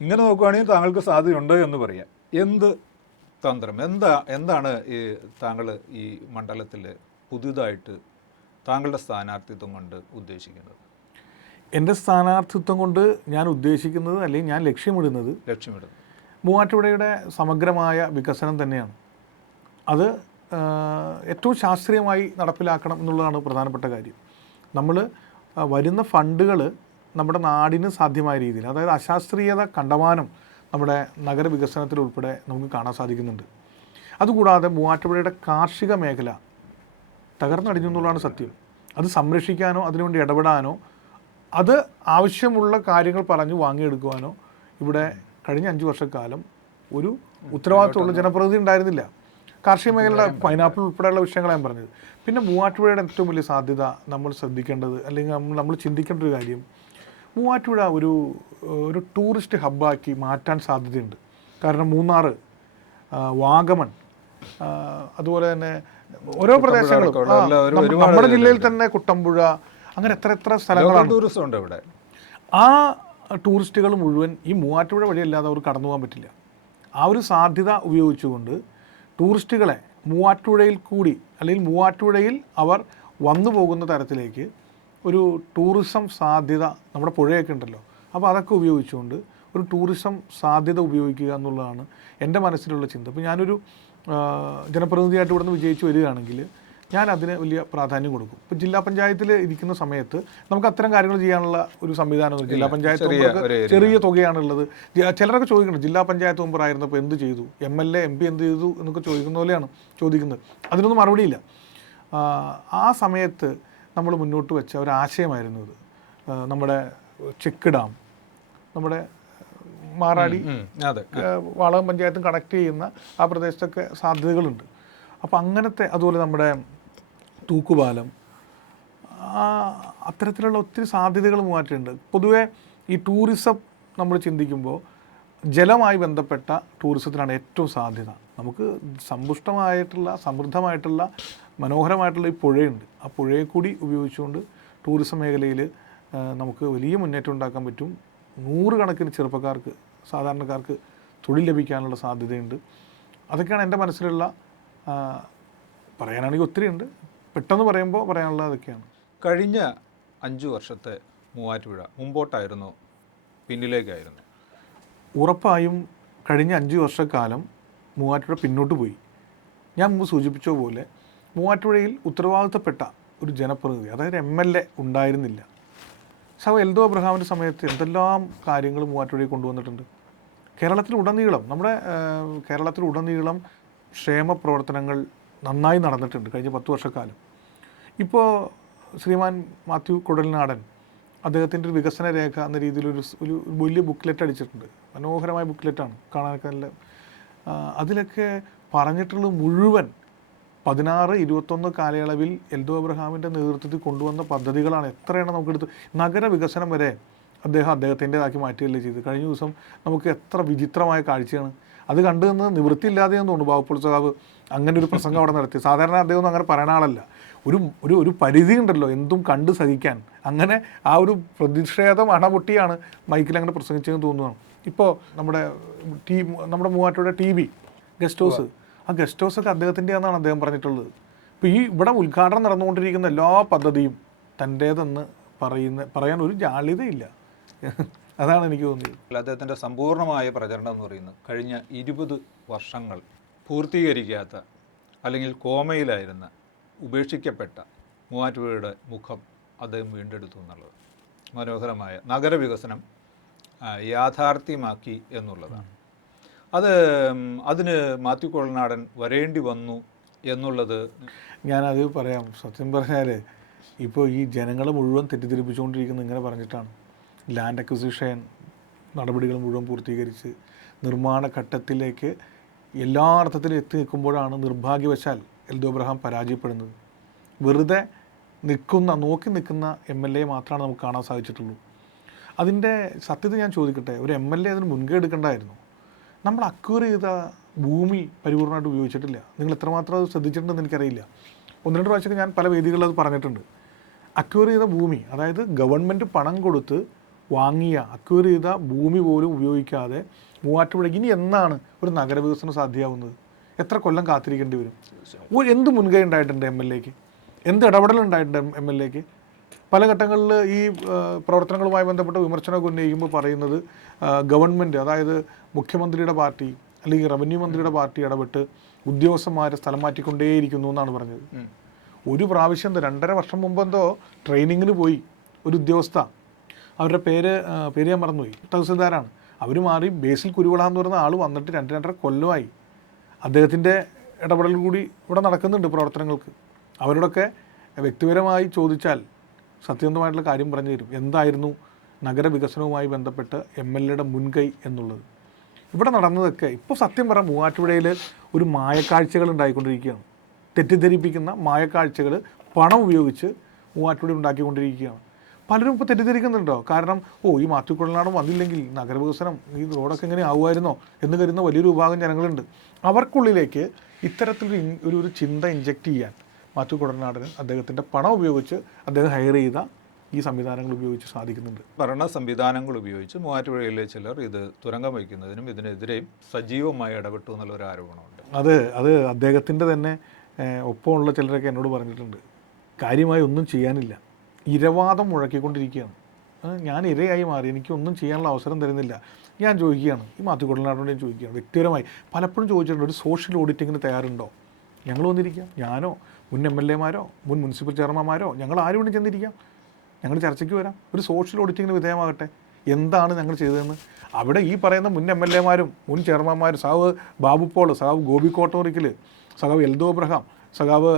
ഇങ്ങനെ നോക്കുകയാണെങ്കിൽ താങ്കൾക്ക് സാധ്യതയുണ്ട് എന്ന് പറയാം. എന്ത് തന്ത്രം, എന്താണ് ഈ താങ്കൾ ഈ മണ്ഡലത്തിൽ പുതുതായിട്ട് താങ്കളുടെ സ്ഥാനാർത്ഥിത്വം കൊണ്ട് ഉദ്ദേശിക്കുന്നത്? എൻ്റെ സ്ഥാനാർത്ഥിത്വം കൊണ്ട് ഞാൻ ഉദ്ദേശിക്കുന്നത്, അല്ലെങ്കിൽ ഞാൻ ലക്ഷ്യമിടുന്നത് മൂവാറ്റുപുഴയുടെ സമഗ്രമായ വികസനം തന്നെയാണ്. അത് ഏറ്റവും ശാസ്ത്രീയമായി നടപ്പിലാക്കണം എന്നുള്ളതാണ് പ്രധാനപ്പെട്ട കാര്യം. നമ്മൾ വരുന്ന ഫണ്ടുകൾ നമ്മുടെ നാടിന് സാധ്യമായ രീതിയിൽ, അതായത് അശാസ്ത്രീയത കണ്ടമാനം നമ്മുടെ നഗരവികസനത്തിൽ ഉൾപ്പെടെ നമുക്ക് കാണാൻ സാധിക്കുന്നുണ്ട്. അതുകൂടാതെ മൂവാറ്റുപുഴയുടെ കാർഷിക മേഖല തകർന്നടിഞ്ഞു എന്നുള്ളതാണ് സത്യം. അത് സംരക്ഷിക്കാനോ അതിനുവേണ്ടി ഇടപെടാനോ അത് ആവശ്യമുള്ള കാര്യങ്ങൾ പറഞ്ഞു വാങ്ങിയെടുക്കുവാനോ ഇവിടെ കഴിഞ്ഞ 5 വർഷക്കാലം ഒരു ഉത്തരവാദിത്തമുള്ള ജനപ്രതിനിധി ഉണ്ടായിരുന്നില്ല. കാർഷിക മേഖലയുടെ പൈനാപ്പിൾ ഉൾപ്പെടെയുള്ള വിഷയങ്ങൾ ഞാൻ പറഞ്ഞത്. പിന്നെ മൂവാറ്റുപുഴയുടെ ഏറ്റവും വലിയ സാധ്യത നമ്മൾ ശ്രദ്ധിക്കേണ്ടത്, അല്ലെങ്കിൽ നമ്മൾ ചിന്തിക്കേണ്ട ഒരു കാര്യം, മൂവാറ്റുപുഴ ഒരു ടൂറിസ്റ്റ് ഹബ്ബാക്കി മാറ്റാൻ സാധ്യതയുണ്ട്. കാരണം മൂന്നാർ, വാഗമൺ, അതുപോലെ തന്നെ ഓരോ പ്രദേശങ്ങളും, നമ്മുടെ ജില്ലയിൽ തന്നെ കുട്ടമ്പുഴ, അങ്ങനെ എത്ര സ്ഥലങ്ങളാണ് ടൂറിസം ഉണ്ട് ഇവിടെ. ആ ടൂറിസ്റ്റുകൾ മുഴുവൻ ഈ മൂവാറ്റുപുഴ വഴിയല്ലാതെ അവർ കടന്നു പോകാൻ പറ്റില്ല. ആ ഒരു സാധ്യത ഉപയോഗിച്ചുകൊണ്ട് ടൂറിസ്റ്റുകളെ മൂവാറ്റുപുഴയിൽ കൂടി, അല്ലെങ്കിൽ മൂവാറ്റുപുഴയിൽ അവർ വന്നു പോകുന്ന തരത്തിലേക്ക് ഒരു ടൂറിസം സാധ്യത, നമ്മുടെ പുഴയൊക്കെ ഉണ്ടല്ലോ, അപ്പോൾ അതൊക്കെ ഉപയോഗിച്ചുകൊണ്ട് ഒരു ടൂറിസം സാധ്യത ഉപയോഗിക്കുക എന്നുള്ളതാണ് എൻ്റെ മനസ്സിലുള്ള ചിന്ത. അപ്പോൾ ഞാനൊരു ജനപ്രതിനിധിയായിട്ട് ഇവിടെ നിന്ന് വിജയിച്ച് വരികയാണെങ്കിൽ ഞാൻ അതിന് വലിയ പ്രാധാന്യം കൊടുക്കും. ഇപ്പോൾ ജില്ലാ പഞ്ചായത്തിൽ ഇരിക്കുന്ന സമയത്ത് നമുക്ക് അത്തരം കാര്യങ്ങൾ ചെയ്യാനുള്ള ഒരു സംവിധാനമൊന്നും ജില്ലാ പഞ്ചായത്ത് ചെറിയ തുകയാണുള്ളത്. ചിലരൊക്കെ ചോദിക്കണം, ജില്ലാ പഞ്ചായത്ത് മെമ്പറായിരുന്നപ്പോൾ എന്ത് ചെയ്തു, MLA MP എന്ത് ചെയ്തു എന്നൊക്കെ ചോദിക്കുന്ന പോലെയാണ് ചോദിക്കുന്നത്. അതിനൊന്നും മറുപടിയില്ല. ആ സമയത്ത് നമ്മൾ മുന്നോട്ട് വെച്ച ഒരാശയമായിരുന്നു ഇത്. നമ്മുടെ ചെക്ക് ഡാം, നമ്മുടെ മാറാടി വാളകം പഞ്ചായത്തും കണക്ട് ചെയ്യുന്ന ആ പ്രദേശത്തൊക്കെ സാധ്യതകളുണ്ട്. അപ്പോൾ അങ്ങനത്തെ, അതുപോലെ നമ്മുടെ തൂക്കുപാലം, അത്തരത്തിലുള്ള ഒത്തിരി സാധ്യതകൾ മൂവാറ്റുണ്ട്. പൊതുവേ ഈ ടൂറിസം നമ്മൾ ചിന്തിക്കുമ്പോൾ ജലമായി ബന്ധപ്പെട്ട ടൂറിസത്തിനാണ് ഏറ്റവും സാധ്യത. നമുക്ക് സമ്പുഷ്ടമായിട്ടുള്ള സമൃദ്ധമായിട്ടുള്ള മനോഹരമായിട്ടുള്ള ഈ പുഴയുണ്ട്. ആ പുഴയെ കൂടി ഉപയോഗിച്ചുകൊണ്ട് ടൂറിസം മേഖലയിൽ നമുക്ക് വലിയ മുന്നേറ്റം ഉണ്ടാക്കാൻ പറ്റും. നൂറുകണക്കിന് ചെറുപ്പക്കാർക്ക്, സാധാരണക്കാർക്ക് തൊഴിൽ ലഭിക്കാനുള്ള സാധ്യതയുണ്ട്. അതൊക്കെയാണ് എൻ്റെ മനസ്സിലുള്ള, പറയാനാണെങ്കിൽ ഒത്തിരി ഉണ്ട്, പെട്ടെന്ന് പറയുമ്പോൾ പറയാനുള്ള അതൊക്കെയാണ്. കഴിഞ്ഞ 5 വർഷത്തെ മൂവാറ്റുപുഴ മുമ്പോട്ടായിരുന്നു, പിന്നിലേക്കായിരുന്നു? ഉറപ്പായും കഴിഞ്ഞ 5 വർഷക്കാലം മൂവാറ്റുപുഴ പിന്നോട്ട് പോയി. ഞാൻ മുമ്പ് സൂചിപ്പിച്ച പോലെ മൂവാറ്റുപുഴയിൽ ഉത്തരവാദിത്തപ്പെട്ട ഒരു ജനപ്രതിനിധി, അതായത് MLA ഉണ്ടായിരുന്നില്ല. എൽദോ അബ്രഹാമിൻ്റെ സമയത്ത് എന്തെല്ലാം കാര്യങ്ങൾ മൂവാറ്റുപുഴയിൽ കൊണ്ടുവന്നിട്ടുണ്ട്. കേരളത്തിലുടനീളം, നമ്മുടെ കേരളത്തിലുടനീളം ക്ഷേമ പ്രവർത്തനങ്ങൾ നന്നായി നടന്നിട്ടുണ്ട് കഴിഞ്ഞ 10 വർഷക്കാലം. ഇപ്പോൾ ശ്രീമാൻ മാത്യു കുഴൽനാടൻ അദ്ദേഹത്തിൻ്റെ ഒരു വികസന രേഖ എന്ന രീതിയിലൊരു വലിയ ബുക്ക്ലെറ്റ് അടിച്ചിട്ടുണ്ട്. മനോഹരമായ ബുക്ക്ലെറ്റാണ്, കാണാനൊക്കെ നല്ല. അതിലൊക്കെ പറഞ്ഞിട്ടുള്ളത് മുഴുവൻ 16-21 കാലയളവിൽ എൽദോ അബ്രഹാമിൻ്റെ നേതൃത്വത്തിൽ കൊണ്ടുവന്ന പദ്ധതികളാണ്. എത്രയാണ് നമുക്കെടുത്ത് നഗരവികസനം വരെ അദ്ദേഹത്തിൻ്റെതാക്കി മാറ്റുകയല്ലേ ചെയ്ത്. കഴിഞ്ഞ ദിവസം നമുക്ക് എത്ര വിചിത്രമായ കാഴ്ചയാണ് അത് കണ്ടു നിന്ന്. നിവൃത്തിയില്ലാതെയെന്ന് തോന്നുന്നു ബാബുപ്പോൾ സഖാവ് അങ്ങനെ ഒരു പ്രസംഗം അവിടെ നടത്തി. സാധാരണ അദ്ദേഹം ഒന്നും അങ്ങനെ പറയുന്ന ആളല്ല. ഒരു പരിധി ഉണ്ടല്ലോ എന്തും കണ്ട് സഹിക്കാൻ. അങ്ങനെ ആ ഒരു പ്രതിഷേധം അണപൊട്ടിയാണ് മൈക്കിൽ അങ്ങനെ പ്രസംഗിച്ചതെന്ന് തോന്നുന്നു. ഇപ്പോൾ നമ്മുടെ മൂവാറ്റുപുഴ TV ഗസ്റ്റ് ഹൗസ്, ആ ഗസ്റ്റ് ഹൗസൊക്കെ അദ്ദേഹത്തിൻ്റെ ആണെന്നാണ് അദ്ദേഹം പറഞ്ഞിട്ടുള്ളത്. ഇപ്പോൾ ഇവിടെ ഉദ്ഘാടനം നടന്നുകൊണ്ടിരിക്കുന്ന എല്ലാ പദ്ധതിയും തൻ്റേതെന്ന് പറയാൻ ഒരു ജാള്യതയില്ല. അതാണ് എനിക്ക് തോന്നിയത്. അദ്ദേഹത്തിൻ്റെ സമ്പൂർണ്ണമായ പ്രചരണം എന്ന് പറയുന്നത് കഴിഞ്ഞ 20 വർഷങ്ങൾ പൂർത്തീകരിക്കാത്ത, അല്ലെങ്കിൽ കോമയിലായിരുന്ന, ഉപേക്ഷിക്കപ്പെട്ട മൂവാറ്റുപുഴയുടെ മുഖം അദ്ദേഹം വീണ്ടെടുത്തു എന്നുള്ളത്. മനോഹരമായ നഗരവികസനം യാഥാർത്ഥ്യമാക്കി എന്നുള്ളതാണ്. അതിന് മാത്യു കുഴൽനാടൻ വരേണ്ടി വന്നു എന്നുള്ളത് ഞാനത് പറയാം. സത്യം പറഞ്ഞാൽ ഇപ്പോൾ ഈ ജനങ്ങളെ മുഴുവൻ തെറ്റിദ്ധരിപ്പിച്ചുകൊണ്ടിരിക്കുന്നത് ഇങ്ങനെ പറഞ്ഞിട്ടാണ്. ലാൻഡ് അക്വിസിഷൻ നടപടികൾ മുഴുവൻ പൂർത്തീകരിച്ച് നിർമ്മാണ ഘട്ടത്തിലേക്ക് എല്ലാ അർത്ഥത്തിലും എത്തി നിൽക്കുമ്പോഴാണ് നിർഭാഗ്യവശാൽ എൽദോ അബ്രഹാം പരാജയപ്പെടുന്നത്. വെറുതെ നോക്കി നിൽക്കുന്ന MLA മാത്രമാണ് നമുക്ക് കാണാൻ സാധിച്ചിട്ടുള്ളൂ. അതിൻ്റെ സത്യത ഞാൻ ചോദിക്കട്ടെ, ഒരു MLA അതിന് മുൻകൈ എടുക്കേണ്ടായിരുന്നു. നമ്മൾ അക്വയർ ചെയ്ത ഭൂമി പരിപൂർണ്ണമായിട്ട് ഉപയോഗിച്ചിട്ടില്ല. നിങ്ങൾ എത്രമാത്രം അത് ശ്രദ്ധിച്ചിട്ടുണ്ടെന്ന് എനിക്കറിയില്ല. 1-2 പ്രാവശ്യമൊക്കെ ഞാൻ പല വേദികളിൽ അത് പറഞ്ഞിട്ടുണ്ട്. അക്വയർ ചെയ്ത ഭൂമി, അതായത് ഗവൺമെൻറ് പണം കൊടുത്ത് വാങ്ങിയ അക്വയർ ചെയ്ത ഭൂമി പോലും ഉപയോഗിക്കാതെ മൂവാറ്റുപുഴയ്ക്ക് ഇനി എന്നാണ് ഒരു നഗരവികസനം സാധ്യമാവുന്നത്? എത്ര കൊല്ലം കാത്തിരിക്കേണ്ടി വരും? എന്ത് മുൻകൈ ഉണ്ടായിട്ടുണ്ട് MLAക്ക്? എന്ത് ഇടപെടലുണ്ടായിട്ടുണ്ട് MLAക്ക്? പല ഘട്ടങ്ങളിൽ ഈ പ്രവർത്തനങ്ങളുമായി ബന്ധപ്പെട്ട വിമർശനമൊക്കെ ഉന്നയിക്കുമ്പോൾ പറയുന്നത് ഗവൺമെൻറ്, അതായത് മുഖ്യമന്ത്രിയുടെ പാർട്ടി അല്ലെങ്കിൽ റവന്യൂ മന്ത്രിയുടെ പാർട്ടി ഇടപെട്ട് ഉദ്യോഗസ്ഥന്മാരെ സ്ഥലം മാറ്റിക്കൊണ്ടേയിരിക്കുന്നു എന്നാണ് പറഞ്ഞത്. ഒരു പ്രാവശ്യം 2.5 വർഷം മുമ്പെന്തോ ട്രെയിനിങ്ങിന് പോയി ഒരു ഉദ്യോഗസ്ഥ, അവരുടെ പേര് ഞാൻ മറന്നുപോയി, തഹസിൽദാരാണ്. അവർ മാറി ബേസിൽ കുരുവിള എന്ന് പറയുന്ന ആൾ വന്നിട്ട് 2-2.5 കൊല്ലമായി. അദ്ദേഹത്തിൻ്റെ ഇടപെടൽ കൂടി ഇവിടെ നടക്കുന്നുണ്ട് പ്രവർത്തനങ്ങൾക്ക്. അവരോടൊക്കെ വ്യക്തിപരമായി ചോദിച്ചാൽ സത്യസന്ധമായിട്ടുള്ള കാര്യം പറഞ്ഞു തരും. എന്തായിരുന്നു നഗരവികസനവുമായി ബന്ധപ്പെട്ട് MLAയുടെ മുൻകൈ എന്നുള്ളത്? ഇവിടെ നടന്നതൊക്കെ ഇപ്പോൾ സത്യം പറഞ്ഞാൽ മൂവാറ്റുപുഴയിൽ ഒരു മായക്കാഴ്ചകൾ ഉണ്ടായിക്കൊണ്ടിരിക്കുകയാണ്. തെറ്റിദ്ധരിപ്പിക്കുന്ന മായക്കാഴ്ചകൾ പണം ഉപയോഗിച്ച് മൂവാറ്റുപുഴ ഉണ്ടാക്കിക്കൊണ്ടിരിക്കുകയാണ്. പലരും ഇപ്പോൾ തെറ്റിദ്ധരിക്കുന്നുണ്ടോ? കാരണം ഈ മാത്യു കുഴൽനാടൻ വന്നില്ലെങ്കിൽ നഗരവികസനം, ഈ റോഡൊക്കെ എങ്ങനെ ആവുമായിരുന്നോ എന്ന് കരുതുന്ന വലിയൊരു വിഭാഗം ജനങ്ങളുണ്ട്. അവർക്കുള്ളിലേക്ക് ഇത്തരത്തിലൊരു ചിന്ത ഇഞ്ചക്ട് ചെയ്യാൻ മാത്യു കുഴൽനാടന് അദ്ദേഹത്തിൻ്റെ പണം ഉപയോഗിച്ച് അദ്ദേഹം ഹയർ ചെയ്ത ഈ സംവിധാനങ്ങൾ ഉപയോഗിച്ച് സാധിക്കുന്നുണ്ട്. ഭരണ സംവിധാനങ്ങൾ ഉപയോഗിച്ച് മൂവാറ്റുപുഴയിലെ ചിലർ ഇത് തുരങ്കം വയ്ക്കുന്നതിനും ഇതിനെതിരെയും സജീവമായി ഇടപെട്ടു എന്നുള്ളൊരു ആരോപണമുണ്ട്. അത് അദ്ദേഹത്തിൻ്റെ തന്നെ ഒപ്പമുള്ള ചിലരൊക്കെ എന്നോട് പറഞ്ഞിട്ടുണ്ട്. കാര്യമായി ഒന്നും ചെയ്യാനില്ല, ഇരവാദം മുഴക്കിക്കൊണ്ടിരിക്കുകയാണ്. ഞാൻ ഇരയായി മാറി, എനിക്കൊന്നും ചെയ്യാനുള്ള അവസരം തരുന്നില്ല. ഞാൻ ചോദിക്കുകയാണ്, ഈ മാത്യു കുഴൽനാടനോട് ഞാൻ ചോദിക്കുകയാണ് വ്യക്തിപരമായി, പലപ്പോഴും ചോദിച്ചിട്ടുണ്ട്, ഒരു സോഷ്യൽ ഓഡിറ്റിങ്ങിന് തയ്യാറുണ്ടോ? ഞങ്ങൾ വന്നിരിക്കാം, ഞാനോ മുൻ MLAമാരോ മുൻ മുനിസിപ്പൽ ചെയർമാന്മാരോ ഞങ്ങൾ ആരും വേണ്ടി ചെന്നിരിക്കാം, ഞങ്ങൾ ചർച്ചയ്ക്ക് വരാം. ഒരു സോഷ്യൽ ഓഡിറ്റിങ്ങിന് വിധേയമാകട്ടെ. എന്താണ് ഞങ്ങൾ ചെയ്തതെന്ന് അവിടെ ഈ പറയുന്ന മുൻ MLAമാരും മുൻ ചെയർമാന്മാരും, സഖാവ് ബാബുപോൾ, സഖാവ് ഗോപി കോട്ടൂരിക്കൽ, സഖാവ് എൽദോ അബ്രഹാം, സഖാവ്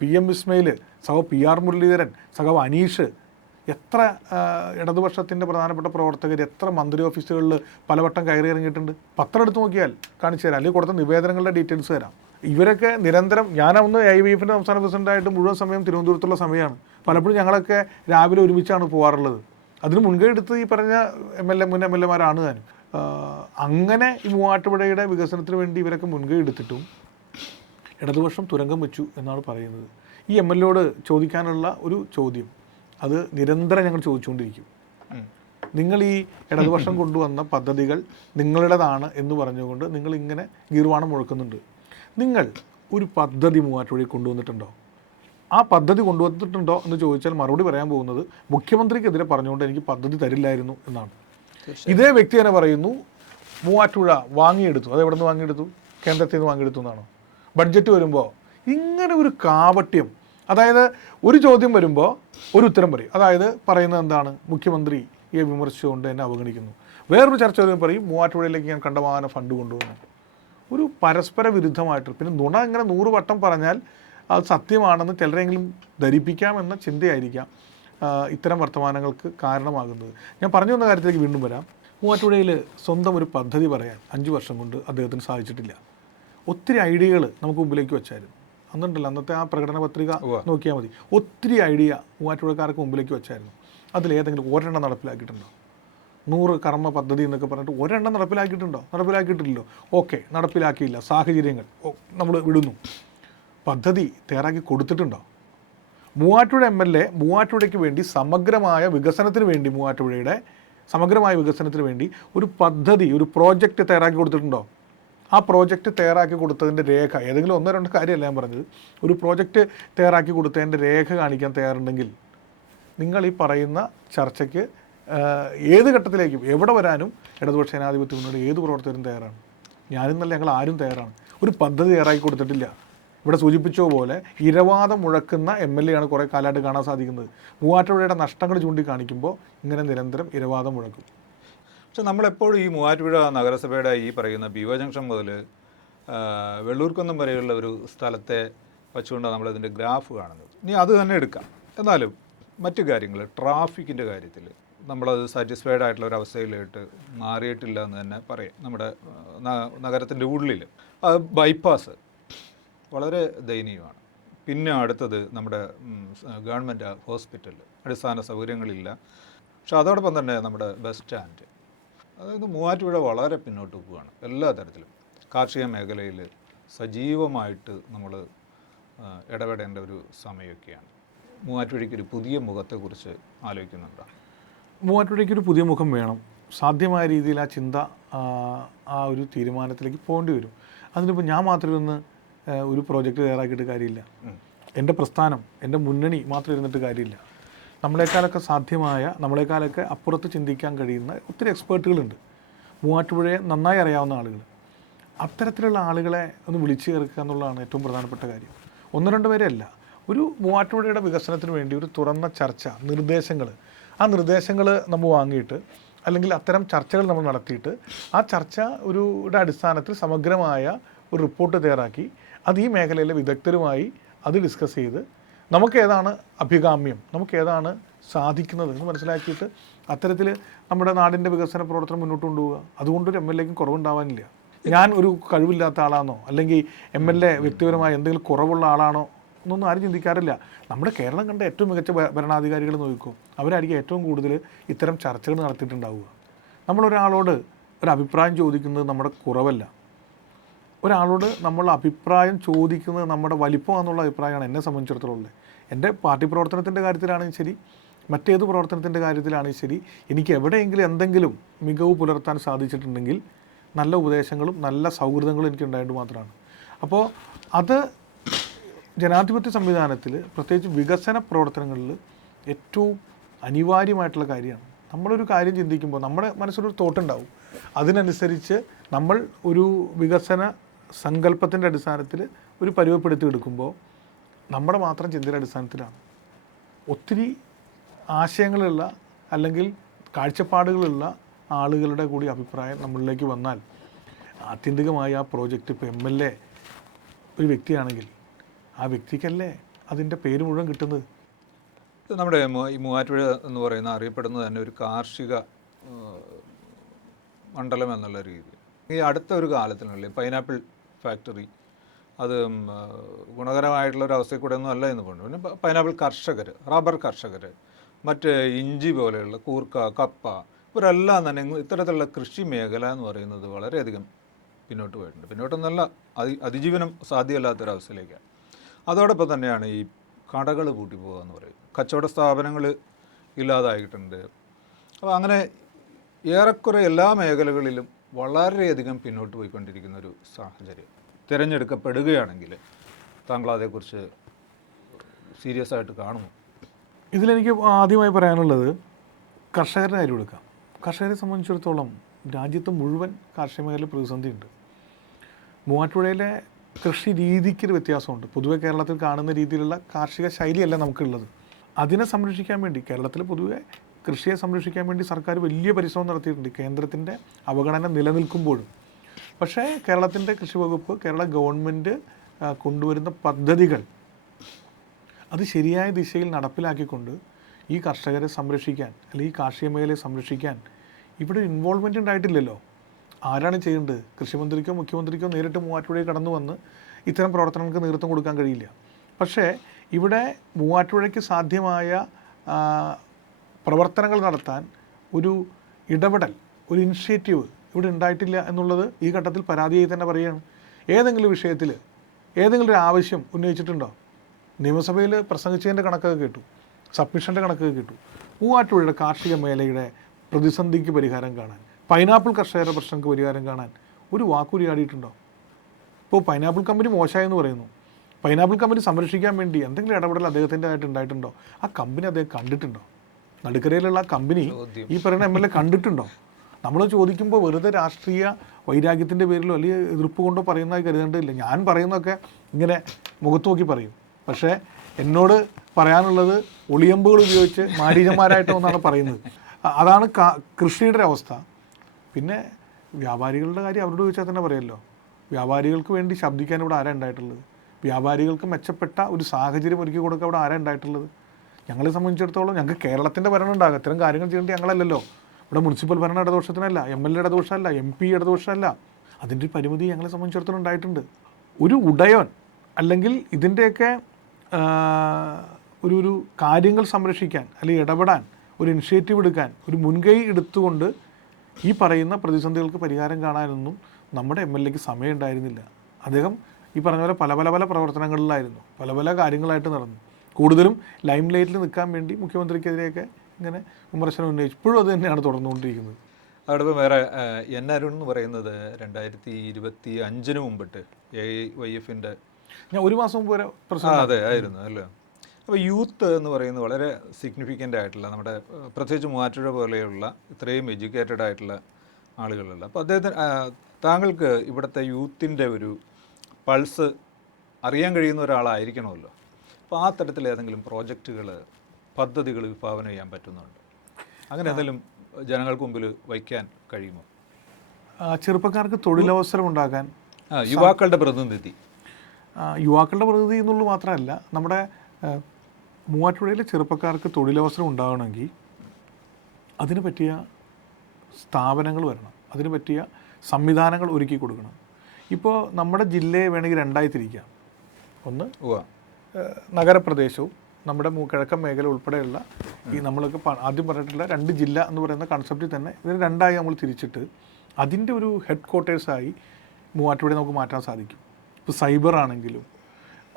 PM ഇസ്മയിൽ, സഖാവ് PR മുരളീധരൻ, സഖാവ് അനീഷ്, എത്ര ഇടതുപക്ഷത്തിൻ്റെ പ്രധാനപ്പെട്ട പ്രവർത്തകർ എത്ര മന്ത്രി ഓഫീസുകളിൽ പലവട്ടം കയറി ഇറങ്ങിയിട്ടുണ്ട്. പത്രം എടുത്ത് നോക്കിയാൽ കാണിച്ചു തരാം, അല്ലെങ്കിൽ കൊടുത്ത നിവേദനങ്ങളുടെ ഡീറ്റെയിൽസ് തരാം. ഇവരൊക്കെ നിരന്തരം, ഞാനൊന്ന് AIVFൻ്റെ സംസ്ഥാന പ്രസിഡൻ്റായിട്ട് മുഴുവൻ സമയം തിരുവനന്തപുരത്തുള്ള സമയമാണ്. പലപ്പോഴും ഞങ്ങളൊക്കെ രാവിലെ ഒരുമിച്ചാണ് പോകാറുള്ളത്. അതിന് മുൻകൈ എടുത്ത് ഈ പറഞ്ഞ മുൻ MLAമാരാണ് താനും. അങ്ങനെ ഈ മൂവാറ്റുപുഴയുടെ വികസനത്തിന് വേണ്ടി ഇവരൊക്കെ മുൻകൈ എടുത്തിട്ടും ഇടതുപക്ഷം തുരങ്കം വെച്ചു എന്നാണ് പറയുന്നത്. ഈ എം എൽ എയോട് ചോദിക്കാനുള്ള ഒരു ചോദ്യം, അത് നിരന്തരം ഞങ്ങൾ ചോദിച്ചുകൊണ്ടിരിക്കും. നിങ്ങൾ ഈ ഇടതുപക്ഷം കൊണ്ടുവന്ന പദ്ധതികൾ നിങ്ങളുടേതാണ് എന്ന് പറഞ്ഞുകൊണ്ട് നിങ്ങൾ ഇങ്ങനെ ഗീർവാണം മുഴക്കുന്നുണ്ട്. നിങ്ങൾ ഒരു പദ്ധതി മൂവാറ്റുപുഴയിൽ കൊണ്ടുവന്നിട്ടുണ്ടോ? ആ പദ്ധതി കൊണ്ടുവന്നിട്ടുണ്ടോ എന്ന് ചോദിച്ചാൽ മറുപടി പറയാൻ പോകുന്നത് മുഖ്യമന്ത്രിക്കെതിരെ പറഞ്ഞുകൊണ്ട് എനിക്ക് പദ്ധതി തരില്ലായിരുന്നു എന്നാണ്. ഇതേ വ്യക്തി തന്നെ പറയുന്നു മൂവാറ്റുപുഴ വാങ്ങിയെടുത്തു. അത് എവിടെ നിന്ന് വാങ്ങിയെടുത്തു? കേന്ദ്രത്തിൽ നിന്ന് വാങ്ങിയെടുത്തു എന്നാണോ? ബഡ്ജറ്റ് വരുമ്പോൾ ഇങ്ങനെ ഒരു കാപട്യം, അതായത് ഒരു ചോദ്യം വരുമ്പോൾ ഒരു ഉത്തരം പറയും. അതായത് പറയുന്നത് എന്താണ്, മുഖ്യമന്ത്രിയെ വിമർശിച്ചുകൊണ്ട് എന്നെ അവഗണിക്കുന്നു. വേറൊരു ചർച്ച വരുമ്പോൾ പറയും മൂവാറ്റുപുഴയിലേക്ക് ഞാൻ കണ്ടമാനം ഫണ്ട് കൊണ്ടുവന്നു. ഒരു പരസ്പര വിരുദ്ധമായിട്ട്, പിന്നെ നുണ ഇങ്ങനെ 100 വട്ടം പറഞ്ഞാൽ അത് സത്യമാണെന്ന് ചിലരെങ്കിലും ധരിപ്പിക്കാമെന്ന ചിന്തയായിരിക്കാം ഇത്തരം വർത്തമാനങ്ങൾക്ക് കാരണമാകുന്നത്. ഞാൻ പറഞ്ഞു വന്ന കാര്യത്തിലേക്ക് വീണ്ടും വരാം. മൂവാറ്റുപുഴയിൽ സ്വന്തം ഒരു പദ്ധതി പറയാൻ 5 വർഷം കൊണ്ട് അദ്ദേഹത്തിന് സാധിച്ചിട്ടില്ല. ഒത്തിരി ഐഡിയകൾ നമുക്ക് മുമ്പിലേക്ക് വെച്ചായിരുന്നു. അന്നുണ്ടല്ലോ, അന്നത്തെ ആ പ്രകടന പത്രിക നോക്കിയാൽ മതി. ഒത്തിരി ഐഡിയ മൂവാറ്റുപുഴക്കാർക്ക് മുമ്പിലേക്ക് വെച്ചായിരുന്നു. അതിലേതെങ്കിലും ഒരെണ്ണം നടപ്പിലാക്കിയിട്ടുണ്ടോ? 100 കർമ്മ പദ്ധതി എന്നൊക്കെ പറഞ്ഞിട്ട് ഒരെണ്ണം നടപ്പിലാക്കിയിട്ടുണ്ടോ? നടപ്പിലാക്കിയിട്ടില്ലല്ലോ. ഓക്കെ, നടപ്പിലാക്കിയില്ല, സാഹചര്യങ്ങൾ നമ്മൾ വിടുന്നു. പദ്ധതി തയ്യാറാക്കി കൊടുത്തിട്ടുണ്ടോ? മൂവാറ്റുപുഴ MLA മൂവാറ്റുപുഴയ്ക്ക് വേണ്ടി സമഗ്രമായ വികസനത്തിന് വേണ്ടി, മൂവാറ്റുപുഴയുടെ സമഗ്രമായ വികസനത്തിന് വേണ്ടി ഒരു പദ്ധതി, ഒരു പ്രോജക്റ്റ് തയ്യാറാക്കി കൊടുത്തിട്ടുണ്ടോ? ആ പ്രോജക്റ്റ് തയ്യാറാക്കി കൊടുത്തതിൻ്റെ രേഖ, ഏതെങ്കിലും 1-2 കാര്യമല്ല ഞാൻ പറഞ്ഞത്, ഒരു പ്രോജക്റ്റ് തയ്യാറാക്കി കൊടുത്തതിൻ്റെ രേഖ കാണിക്കാൻ തയ്യാറുണ്ടെങ്കിൽ നിങ്ങൾ ഈ പറയുന്ന ചർച്ചയ്ക്ക് ഏത് ഘട്ടത്തിലേക്കും എവിടെ വരാനും ഇടതുപക്ഷ ജനാധിപത്യ മുന്നണിയുടെ ഏത് പ്രവർത്തകരും തയ്യാറാണ്. ഞാനെന്നല്ല, ഞങ്ങൾ ആരും തയ്യാറാണ്. ഒരു പദ്ധതി തയ്യാറാക്കി കൊടുത്തിട്ടില്ല. ഇവിടെ സൂചിപ്പിച്ചോ പോലെ ഇരവാദം മുഴക്കുന്ന MLA ആണ് കുറേ കാലമായിട്ട് കാണാൻ സാധിക്കുന്നത്. മൂവാറ്റുപുഴയുടെ നഷ്ടങ്ങൾ ചൂണ്ടിക്കാണിക്കുമ്പോൾ ഇങ്ങനെ നിരന്തരം ഇരവാദം മുഴക്കും. പക്ഷെ നമ്മളെപ്പോഴും ഈ മൂവാറ്റുപുഴ നഗരസഭയുടെ ഈ പറയുന്ന BO ജംഗ്ഷൻ മുതൽ വെള്ളൂർക്കുന്നം വരെയുള്ള ഒരു സ്ഥലത്തെ വച്ചുകൊണ്ടാണ് നമ്മളിതിൻ്റെ ഗ്രാഫ് കാണുന്നത്. ഇനി അത് തന്നെ എടുക്കാം. എന്നാലും മറ്റു കാര്യങ്ങൾ, ട്രാഫിക്കിൻ്റെ കാര്യത്തിൽ നമ്മളത് സാറ്റിസ്ഫൈഡ് ആയിട്ടുള്ള ഒരു അവസ്ഥയിലായിട്ട് മാറിയിട്ടില്ല എന്ന് തന്നെ പറയാം. നമ്മുടെ നഗരത്തിൻ്റെ ഉള്ളിൽ ബൈപ്പാസ് വളരെ ദയനീയമാണ്. പിന്നെ അടുത്തത് നമ്മുടെ ഗവൺമെൻറ് ഹോസ്പിറ്റൽ, അടിസ്ഥാന സൗകര്യങ്ങളില്ല. പക്ഷെ അതോടൊപ്പം തന്നെ നമ്മുടെ ബസ് സ്റ്റാൻഡ്, അതായത് മൂവാറ്റുപുഴ വളരെ പിന്നോട്ട് പോവുകയാണ് എല്ലാ തരത്തിലും. കാർഷിക മേഖലയിൽ സജീവമായിട്ട് നമ്മൾ ഇടപെടേണ്ട ഒരു സമയമൊക്കെയാണ്. മൂവാറ്റുപുഴയ്ക്ക് ഒരു പുതിയ മുഖത്തെക്കുറിച്ച് ആലോചിക്കുന്നുണ്ടോ? മൂവാറ്റുപുഴയ്ക്ക് ഒരു പുതിയ മുഖം വേണം. സാധ്യമായ രീതിയിൽ ആ ചിന്ത, ആ ഒരു തീരുമാനത്തിലേക്ക് പോകേണ്ടി വരും. അതിനിപ്പോൾ ഞാൻ മാത്രം ഇരുന്ന് ഒരു പ്രോജക്റ്റ് തയ്യാറാക്കിയിട്ട് കാര്യമില്ല. എൻ്റെ പ്രസ്ഥാനം, എൻ്റെ മുന്നണി മാത്രം ഇരുന്നിട്ട് കാര്യമില്ല. നമ്മളെക്കാളൊക്കെ സാധ്യമായ, നമ്മളെക്കാളൊക്കെ അപ്പുറത്ത് ചിന്തിക്കാൻ കഴിയുന്ന ഒത്തിരി എക്സ്പേർട്ടുകളുണ്ട്. മൂവാറ്റുപുഴയെ നന്നായി അറിയാവുന്ന ആളുകൾ. അത്തരത്തിലുള്ള ആളുകളെ ഒന്ന് വിളിച്ചു ചേർക്കുക എന്നുള്ളതാണ് ഏറ്റവും പ്രധാനപ്പെട്ട കാര്യം. 1-2 പേരല്ല, ഒരു മൂവാറ്റുപുഴയുടെ വികസനത്തിന് വേണ്ടി ഒരു തുറന്ന ചർച്ച, നിർദ്ദേശങ്ങൾ, ആ നിർദ്ദേശങ്ങൾ നമ്മൾ വാങ്ങിയിട്ട്, അല്ലെങ്കിൽ അത്തരം ചർച്ചകൾ നമ്മൾ നടത്തിയിട്ട് ആ ചർച്ച അടിസ്ഥാനത്തിൽ സമഗ്രമായ ഒരു റിപ്പോർട്ട് തയ്യാറാക്കി അത് ഈ മേഖലയിലെ വിദഗ്ധരുമായി അത് ഡിസ്കസ് ചെയ്ത് നമുക്ക് ഏതാണ് അഭികാമ്യം, നമുക്ക് ഏതാണ് സാധിക്കുന്നത് എന്ന് മനസ്സിലാക്കിയിട്ട് അത്തരത്തിൽ നമ്മുടെ നാടിൻ്റെ വികസന പ്രവർത്തനം മുന്നോട്ട് കൊണ്ടുപോവുക. അതുകൊണ്ടൊരു MLAക്കും കുറവുണ്ടാവാനില്ല. ഞാൻ ഒരു കഴിവില്ലാത്ത ആളാണോ, അല്ലെങ്കിൽ MLA വ്യക്തിപരമായ എന്തെങ്കിലും കുറവുള്ള ആളാണോ എന്നൊന്നും ആരും ചിന്തിക്കാറില്ല. നമ്മുടെ കേരളം കണ്ട ഏറ്റവും മികച്ച ഭരണാധികാരികൾ നോക്കിക്കോ, അവരായിരിക്കും ഏറ്റവും കൂടുതൽ ഇത്തരം ചർച്ചകൾ നടത്തിയിട്ടുണ്ടാവുക. നമ്മളൊരാളോട് ഒരു അഭിപ്രായം ചോദിക്കുന്നത് നമ്മുടെ കുറവല്ല. ഒരാളോട് നമ്മൾ അഭിപ്രായം ചോദിക്കുന്നത് നമ്മുടെ വലിപ്പമാണെന്നുള്ള അഭിപ്രായമാണ് എന്നെ സംബന്ധിച്ചിടത്തോളം ഉള്ളത്. എൻ്റെ പാർട്ടി പ്രവർത്തനത്തിൻ്റെ കാര്യത്തിലാണെങ്കിൽ ശരി, മറ്റേത് പ്രവർത്തനത്തിൻ്റെ കാര്യത്തിലാണെങ്കിൽ ശരി, എനിക്ക് എവിടെയെങ്കിലും എന്തെങ്കിലും മികവ് പുലർത്താൻ സാധിച്ചിട്ടുണ്ടെങ്കിൽ നല്ല ഉപദേശങ്ങളും നല്ല സൗഹൃദങ്ങളും എനിക്കുണ്ടായിട്ട് മാത്രമാണ്. അപ്പോൾ അത് ജനാധിപത്യ സംവിധാനത്തിൽ, പ്രത്യേകിച്ച് വികസന പ്രവർത്തനങ്ങളിൽ ഏറ്റവും അനിവാര്യമായിട്ടുള്ള കാര്യമാണ്. നമ്മളൊരു കാര്യം ചിന്തിക്കുമ്പോൾ നമ്മുടെ മനസ്സിലൊരു തോട്ടുണ്ടാവും. അതിനനുസരിച്ച് നമ്മൾ ഒരു വികസന സങ്കല്പത്തിൻ്റെ അടിസ്ഥാനത്തിൽ ഒരു പരുവപ്പെടുത്തി എടുക്കുമ്പോൾ നമ്മുടെ മാത്രം ചിന്തയുടെ അടിസ്ഥാനത്തിലാണ്. ഒത്തിരി ആശയങ്ങളുള്ള അല്ലെങ്കിൽ കാഴ്ചപ്പാടുകളുള്ള ആളുകളുടെ കൂടി അഭിപ്രായം നമ്മളിലേക്ക് വന്നാൽ ആത്യന്തികമായി ആ പ്രോജക്റ്റ്, ഇപ്പോൾ MLA ഒരു വ്യക്തിയാണെങ്കിൽ ആ വ്യക്തിക്കല്ലേ അതിൻ്റെ പേര് മുഴുവൻ കിട്ടുന്നത്. നമ്മുടെ ഈ മൂവാറ്റുപുഴ എന്ന് പറയുന്ന അറിയപ്പെടുന്നത് തന്നെ ഒരു കാർഷിക മണ്ഡലം എന്നുള്ള രീതി. ഈ അടുത്ത ഒരു കാലത്തിനുള്ളിൽ പൈനാപ്പിൾ ഫാക്ടറി, അത് ഗുണകരമായിട്ടുള്ള ഒരു അവസ്ഥയിൽ കൂടെ ഒന്നും അല്ല എന്ന് പറഞ്ഞു. പിന്നെ പൈനാപ്പിൾ കർഷകർ, റബ്ബർ കർഷകർ, മറ്റ് ഇഞ്ചി പോലെയുള്ള കൂർക്ക, കപ്പ, ഇവരെല്ലാം തന്നെ ഇത്തരത്തിലുള്ള കൃഷി മേഖല എന്ന് പറയുന്നത് വളരെയധികം പിന്നോട്ട് പോയിട്ടുണ്ട്. പിന്നോട്ടെന്നല്ല, അതിജീവനം സാധ്യമല്ലാത്തൊരവസ്ഥയിലേക്കാണ്. അതോടൊപ്പം തന്നെയാണ് ഈ കടകൾ പൂട്ടിപ്പോകുക എന്ന് പറയുന്നത്. കച്ചവട സ്ഥാപനങ്ങൾ ഇല്ലാതായിട്ടുണ്ട്. അപ്പോൾ അങ്ങനെ ഏറെക്കുറെ എല്ലാ മേഖലകളിലും വളരെയധികം പിന്നോട്ട് പോയിക്കൊണ്ടിരിക്കുന്ന ഒരു സാഹചര്യം തിരഞ്ഞെടുക്കപ്പെടുകയാണെങ്കിൽ താങ്കൾ അതേക്കുറിച്ച് സീരിയസ് ആയിട്ട് കാണുമോ? ഇതിലെനിക്ക് ആദ്യമായി പറയാനുള്ളത് കർഷകരുടെ കാര്യം എടുക്കാം. കർഷകരെ സംബന്ധിച്ചിടത്തോളം രാജ്യത്ത് മുഴുവൻ കാർഷിക മേഖല പ്രതിസന്ധിയുണ്ട്. മൂവാറ്റുപുഴയിലെ കൃഷി രീതിക്കൊരു വ്യത്യാസമുണ്ട്. പൊതുവെ കേരളത്തിൽ കാണുന്ന രീതിയിലുള്ള കാർഷിക ശൈലിയല്ല നമുക്കുള്ളത്. അതിനെ സംരക്ഷിക്കാൻ വേണ്ടി കേരളത്തിൽ പൊതുവെ കൃഷിയെ സംരക്ഷിക്കാൻ വേണ്ടി സർക്കാർ വലിയ പരിശ്രമം നടത്തിയിട്ടുണ്ട്, കേന്ദ്രത്തിൻ്റെ അവഗണന നിലനിൽക്കുമ്പോഴും. പക്ഷേ കേരളത്തിൻ്റെ കൃഷി വകുപ്പ്, കേരള ഗവൺമെൻറ് കൊണ്ടുവരുന്ന പദ്ധതികൾ അത് ശരിയായ ദിശയിൽ നടപ്പിലാക്കിക്കൊണ്ട് ഈ കർഷകരെ സംരക്ഷിക്കാൻ, അല്ലെങ്കിൽ ഈ കാർഷിക മേഖലയെ സംരക്ഷിക്കാൻ ഇവിടെ ഇൻവോൾവ്മെൻ്റ് ഉണ്ടായിട്ടില്ലല്ലോ. ആരാണ് ചെയ്യേണ്ടത്? കൃഷിമന്ത്രിക്കോ മുഖ്യമന്ത്രിക്കോ നേരിട്ട് മൂവാറ്റുപുഴയിൽ കടന്നു വന്ന് ഇത്തരം പ്രവർത്തനങ്ങൾക്ക് നേതൃത്വം കൊടുക്കാൻ കഴിയില്ല. പക്ഷേ ഇവിടെ മൂവാറ്റുപുഴയ്ക്ക് സാധ്യമായ പ്രവർത്തനങ്ങൾ നടത്താൻ ഒരു ഇടപെടൽ, ഒരു ഇനിഷ്യേറ്റീവ് ഇവിടെ ഉണ്ടായിട്ടില്ല എന്നുള്ളത് ഈ ഘട്ടത്തിൽ പരാതിയായി തന്നെ പറയുകയാണ്. ഏതെങ്കിലും വിഷയത്തിൽ ഏതെങ്കിലും ഒരു ആവശ്യം ഉന്നയിച്ചിട്ടുണ്ടോ? നിയമസഭയിൽ പ്രസംഗിച്ചതിൻ്റെ കണക്കൊക്കെ കേട്ടു, സബ്മിഷൻ്റെ കണക്കൊക്കെ കേട്ടു. മൂവാറ്റുപുഴയുടെ കാർഷിക മേഖലയുടെ പ്രതിസന്ധിക്ക് പരിഹാരം കാണാൻ, പൈനാപ്പിൾ കർഷകരുടെ പ്രശ്നങ്ങൾക്ക് പരിഹാരം കാണാൻ ഒരു വാക്കുരിയാടിയിട്ടുണ്ടോ? ഇപ്പോൾ പൈനാപ്പിൾ കമ്പനി മോശമായെന്ന് പറയുന്നു. പൈനാപ്പിൾ കമ്പനി സംരക്ഷിക്കാൻ വേണ്ടി എന്തെങ്കിലും ഇടപെടൽ അദ്ദേഹത്തിൻ്റെ ആയിട്ട് ഉണ്ടായിട്ടുണ്ടോ? ആ കമ്പനി അദ്ദേഹം കണ്ടിട്ടുണ്ടോ? നടുക്കരയിലുള്ള കമ്പനി ഈ പറയുന്ന MLA കണ്ടിട്ടുണ്ടോ? നമ്മൾ ചോദിക്കുമ്പോൾ വെറുതെ രാഷ്ട്രീയ വൈരാഗ്യത്തിൻ്റെ പേരിലോ അല്ലെങ്കിൽ എതിർപ്പ് കൊണ്ടോ പറയുന്നതായി കരുതേണ്ടതില്ല. ഞാൻ പറയുന്നതൊക്കെ ഇങ്ങനെ മുഖത്ത് നോക്കി പറയും. പക്ഷേ എന്നോട് പറയാനുള്ളത് ഒളിയമ്പുകൾ ഉപയോഗിച്ച് മാരീചന്മാരായിട്ടോ എന്നാണ് പറയുന്നത്. അതാണ് കൃഷിയുടെ അവസ്ഥ. പിന്നെ വ്യാപാരികളുടെ കാര്യം അവരോട് ചോദിച്ചാൽ തന്നെ പറയുമല്ലോ. വ്യാപാരികൾക്ക് വേണ്ടി ശബ്ദിക്കാൻ ഇവിടെ ആരാ ഉണ്ടായിട്ടുള്ളത്? വ്യാപാരികൾക്ക് മെച്ചപ്പെട്ട ഒരു സാഹചര്യം ഒരുക്കി കൊടുക്കാൻ ഇവിടെ ആരാ ഉണ്ടായിട്ടുള്ളത്? ഞങ്ങളെ സംബന്ധിച്ചിടത്തോളം ഞങ്ങൾക്ക് കേരളത്തിൻ്റെ ഭരണം ഉണ്ടാകും, ഇത്തരം കാര്യങ്ങൾ ചെയ്യേണ്ടി ഞങ്ങളല്ലല്ലോ. ഇവിടെ മുനിസിപ്പൽ ഭരണ ഇടദോഷത്തിനല്ല, MLA ഇടദോഷമല്ല, MP ഇടദോഷമല്ല. അതിൻ്റെ ഒരു പരിമിതി ഞങ്ങളെ സംബന്ധിച്ചിടത്തോളം ഉണ്ടായിട്ടുണ്ട്. ഒരു ഉടയോൻ അല്ലെങ്കിൽ ഇതിൻ്റെയൊക്കെ ഒരു കാര്യങ്ങൾ സംരക്ഷിക്കാൻ അല്ലെങ്കിൽ ഇടപെടാൻ, ഒരു ഇനിഷ്യേറ്റീവ് എടുക്കാൻ, ഒരു മുൻകൈ എടുത്തുകൊണ്ട് ഈ പറയുന്ന പ്രതിസന്ധികൾക്ക് പരിഹാരം കാണാനൊന്നും നമ്മുടെ MLAക്ക് സമയം ഉണ്ടായിരുന്നില്ല. അദ്ദേഹം ഈ പറഞ്ഞ പോലെ പല പ്രവർത്തനങ്ങളിലായിരുന്നു, പല കാര്യങ്ങളായിട്ട് നടന്നു. കൂടുതലും ലൈം ലൈറ്റിൽ നിൽക്കാൻ വേണ്ടി മുഖ്യമന്ത്രിക്കെതിരെയൊക്കെ ഇങ്ങനെ വിമർശനം ഉന്നയിച്ചു. ഇപ്പോഴും അത് തന്നെയാണ് തുടർന്നുകൊണ്ടിരിക്കുന്നത്. അതോടൊപ്പം വേറെ N. അരുൺ എന്ന് പറയുന്നത് 2025 മുമ്പിട്ട് AIYFൻ്റെ ഞാൻ ഒരു മാസം മുമ്പ് വരെ അതെ ആയിരുന്നു അല്ലേ. അപ്പോൾ യൂത്ത് എന്ന് പറയുന്നത് വളരെ സിഗ്നിഫിക്കൻ്റ് ആയിട്ടുള്ള, നമ്മുടെ പ്രത്യേകിച്ച് മൂവാറ്റുപുഴ പോലെയുള്ള ഇത്രയും എഡ്യൂക്കേറ്റഡ് ആയിട്ടുള്ള ആളുകളുള്ള, അപ്പോൾ അദ്ദേഹത്തിന് താങ്കൾക്ക് ഇവിടുത്തെ യൂത്തിൻ്റെ ഒരു പൾസ് അറിയാൻ കഴിയുന്ന ഒരാളായിരിക്കണമല്ലോ. അപ്പോൾ ആ തരത്തിൽ ഏതെങ്കിലും പ്രോജക്റ്റുകൾ, പദ്ധതികൾ വിഭാവന ചെയ്യാൻ പറ്റുന്നുണ്ട്? അങ്ങനെ എന്തെങ്കിലും ജനങ്ങൾക്ക് മുമ്പിൽ വയ്ക്കാൻ കഴിയുമോ? ചെറുപ്പക്കാർക്ക് തൊഴിലവസരം ഉണ്ടാക്കാൻ യുവാക്കളുടെ പ്രതിനിധി എന്നുള്ളത് മാത്രമല്ല, നമ്മുടെ മൂവാറ്റുപുഴയിലെ ചെറുപ്പക്കാർക്ക് തൊഴിലവസരം ഉണ്ടാകണമെങ്കിൽ അതിന് പറ്റിയ സ്ഥാപനങ്ങൾ വരണം, അതിന് പറ്റിയ സംവിധാനങ്ങൾ ഒരുക്കി കൊടുക്കണം. ഇപ്പോൾ നമ്മുടെ ജില്ലയെ വേണമെങ്കിൽ രണ്ടായി തിരിക്കാം. ഒന്ന് നഗരപ്രദേശവും നമ്മുടെ കിഴക്കൻ മേഖല ഉൾപ്പെടെയുള്ള ഈ നമ്മളൊക്കെ ആദ്യം പറഞ്ഞിട്ടുള്ള 2 ജില്ല എന്ന് പറയുന്ന കൺസെപ്റ്റിൽ തന്നെ ഇതിന് രണ്ടായി നമ്മൾ തിരിച്ചിട്ട് അതിൻ്റെ ഒരു ഹെഡ് ക്വാർട്ടേഴ്സായി മൂവാറ്റുപുഴയെ നമുക്ക് മാറ്റാൻ സാധിക്കും. ഇപ്പോൾ സൈബർ ആണെങ്കിലും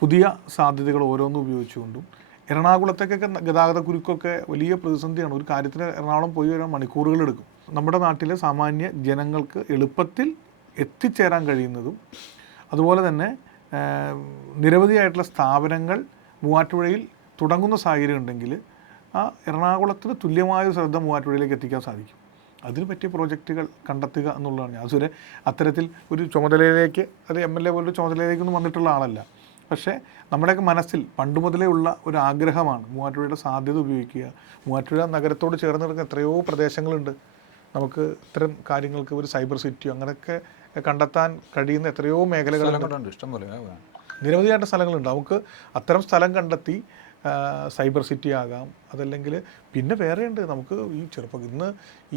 പുതിയ സാധ്യതകൾ ഓരോന്നും ഉപയോഗിച്ചുകൊണ്ടും, എറണാകുളത്തേക്കൊക്കെ ഗതാഗത കുരുക്കൊക്കെ വലിയ പ്രതിസന്ധിയാണ്. ഒരു കാര്യത്തിന് എറണാകുളം പോയി വരാൻ മണിക്കൂറുകളെടുക്കും. നമ്മുടെ നാട്ടിലെ സാമാന്യ ജനങ്ങൾക്ക് എളുപ്പത്തിൽ എത്തിച്ചേരാൻ കഴിയുന്നതും, അതുപോലെ തന്നെ നിരവധിയായിട്ടുള്ള സ്ഥാപനങ്ങൾ മൂവാറ്റുപുഴയിൽ തുടങ്ങുന്ന സാഹചര്യം ഉണ്ടെങ്കിൽ ആ എറണാകുളത്തിന് തുല്യമായ ശ്രദ്ധ മൂവാറ്റുപുഴയിലേക്ക് എത്തിക്കാൻ സാധിക്കും. അതിന് പറ്റിയ പ്രോജക്റ്റുകൾ കണ്ടെത്തുക എന്നുള്ളതാണ്. അതുവരെ അത്തരത്തിൽ ഒരു ചുമതലയിലേക്ക്, അത് MLA പോലൊരു ചുമതലയിലേക്കൊന്നും വന്നിട്ടുള്ള ആളല്ല. പക്ഷേ നമ്മുടെയൊക്കെ മനസ്സിൽ പണ്ട് മുതലേ ഉള്ള ഒരു ആഗ്രഹമാണ് മൂവാറ്റുപുഴയുടെ സാധ്യത ഉപയോഗിക്കുക. മൂവാറ്റുപുഴ നഗരത്തോട് ചേർന്ന് കിടക്കുന്ന എത്രയോ പ്രദേശങ്ങളുണ്ട്. നമുക്ക് ഇത്തരം കാര്യങ്ങൾക്ക് ഒരു സൈബർ സിറ്റിയോ അങ്ങനെയൊക്കെ കണ്ടെത്താൻ കഴിയുന്ന എത്രയോ മേഖലകളുണ്ട്, ഇഷ്ടംപോലെ നിരവധിയായിട്ട് സ്ഥലങ്ങളുണ്ട്. നമുക്ക് അത്തരം സ്ഥലം കണ്ടെത്തി സൈബർ സിറ്റി ആകാം. അതല്ലെങ്കിൽ പിന്നെ വേറെയുണ്ട്. നമുക്ക് ഇന്ന്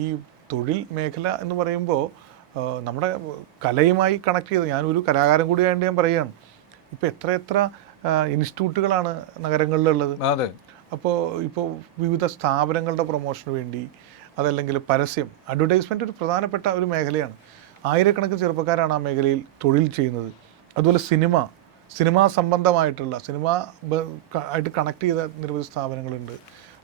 ഈ തൊഴിൽ മേഖല എന്ന് പറയുമ്പോൾ നമ്മുടെ കലയുമായി കണക്ട് ചെയ്ത്, ഞാനൊരു കലാകാരൻ കൂടിയായതുകൊണ്ട് ഞാൻ പറയുകയാണ്, ഇപ്പോൾ എത്ര ഇൻസ്റ്റിറ്റ്യൂട്ടുകളാണ് നഗരങ്ങളിലുള്ളത്. അതെ. അപ്പോൾ വിവിധ സ്ഥാപനങ്ങളുടെ പ്രൊമോഷന് വേണ്ടി, അതല്ലെങ്കിൽ പരസ്യം, അഡ്വർടൈസ്മെൻ്റ് ഒരു പ്രധാനപ്പെട്ട ഒരു മേഖലയാണ്. ആയിരക്കണക്കിന് ചെറുപ്പക്കാരാണ് ആ മേഖലയിൽ തൊഴിൽ ചെയ്യുന്നത്. അതുപോലെ സിനിമാ സംബന്ധമായിട്ടുള്ള ആയിട്ട് കണക്ട് ചെയ്ത നിരവധി സ്ഥാപനങ്ങളുണ്ട്.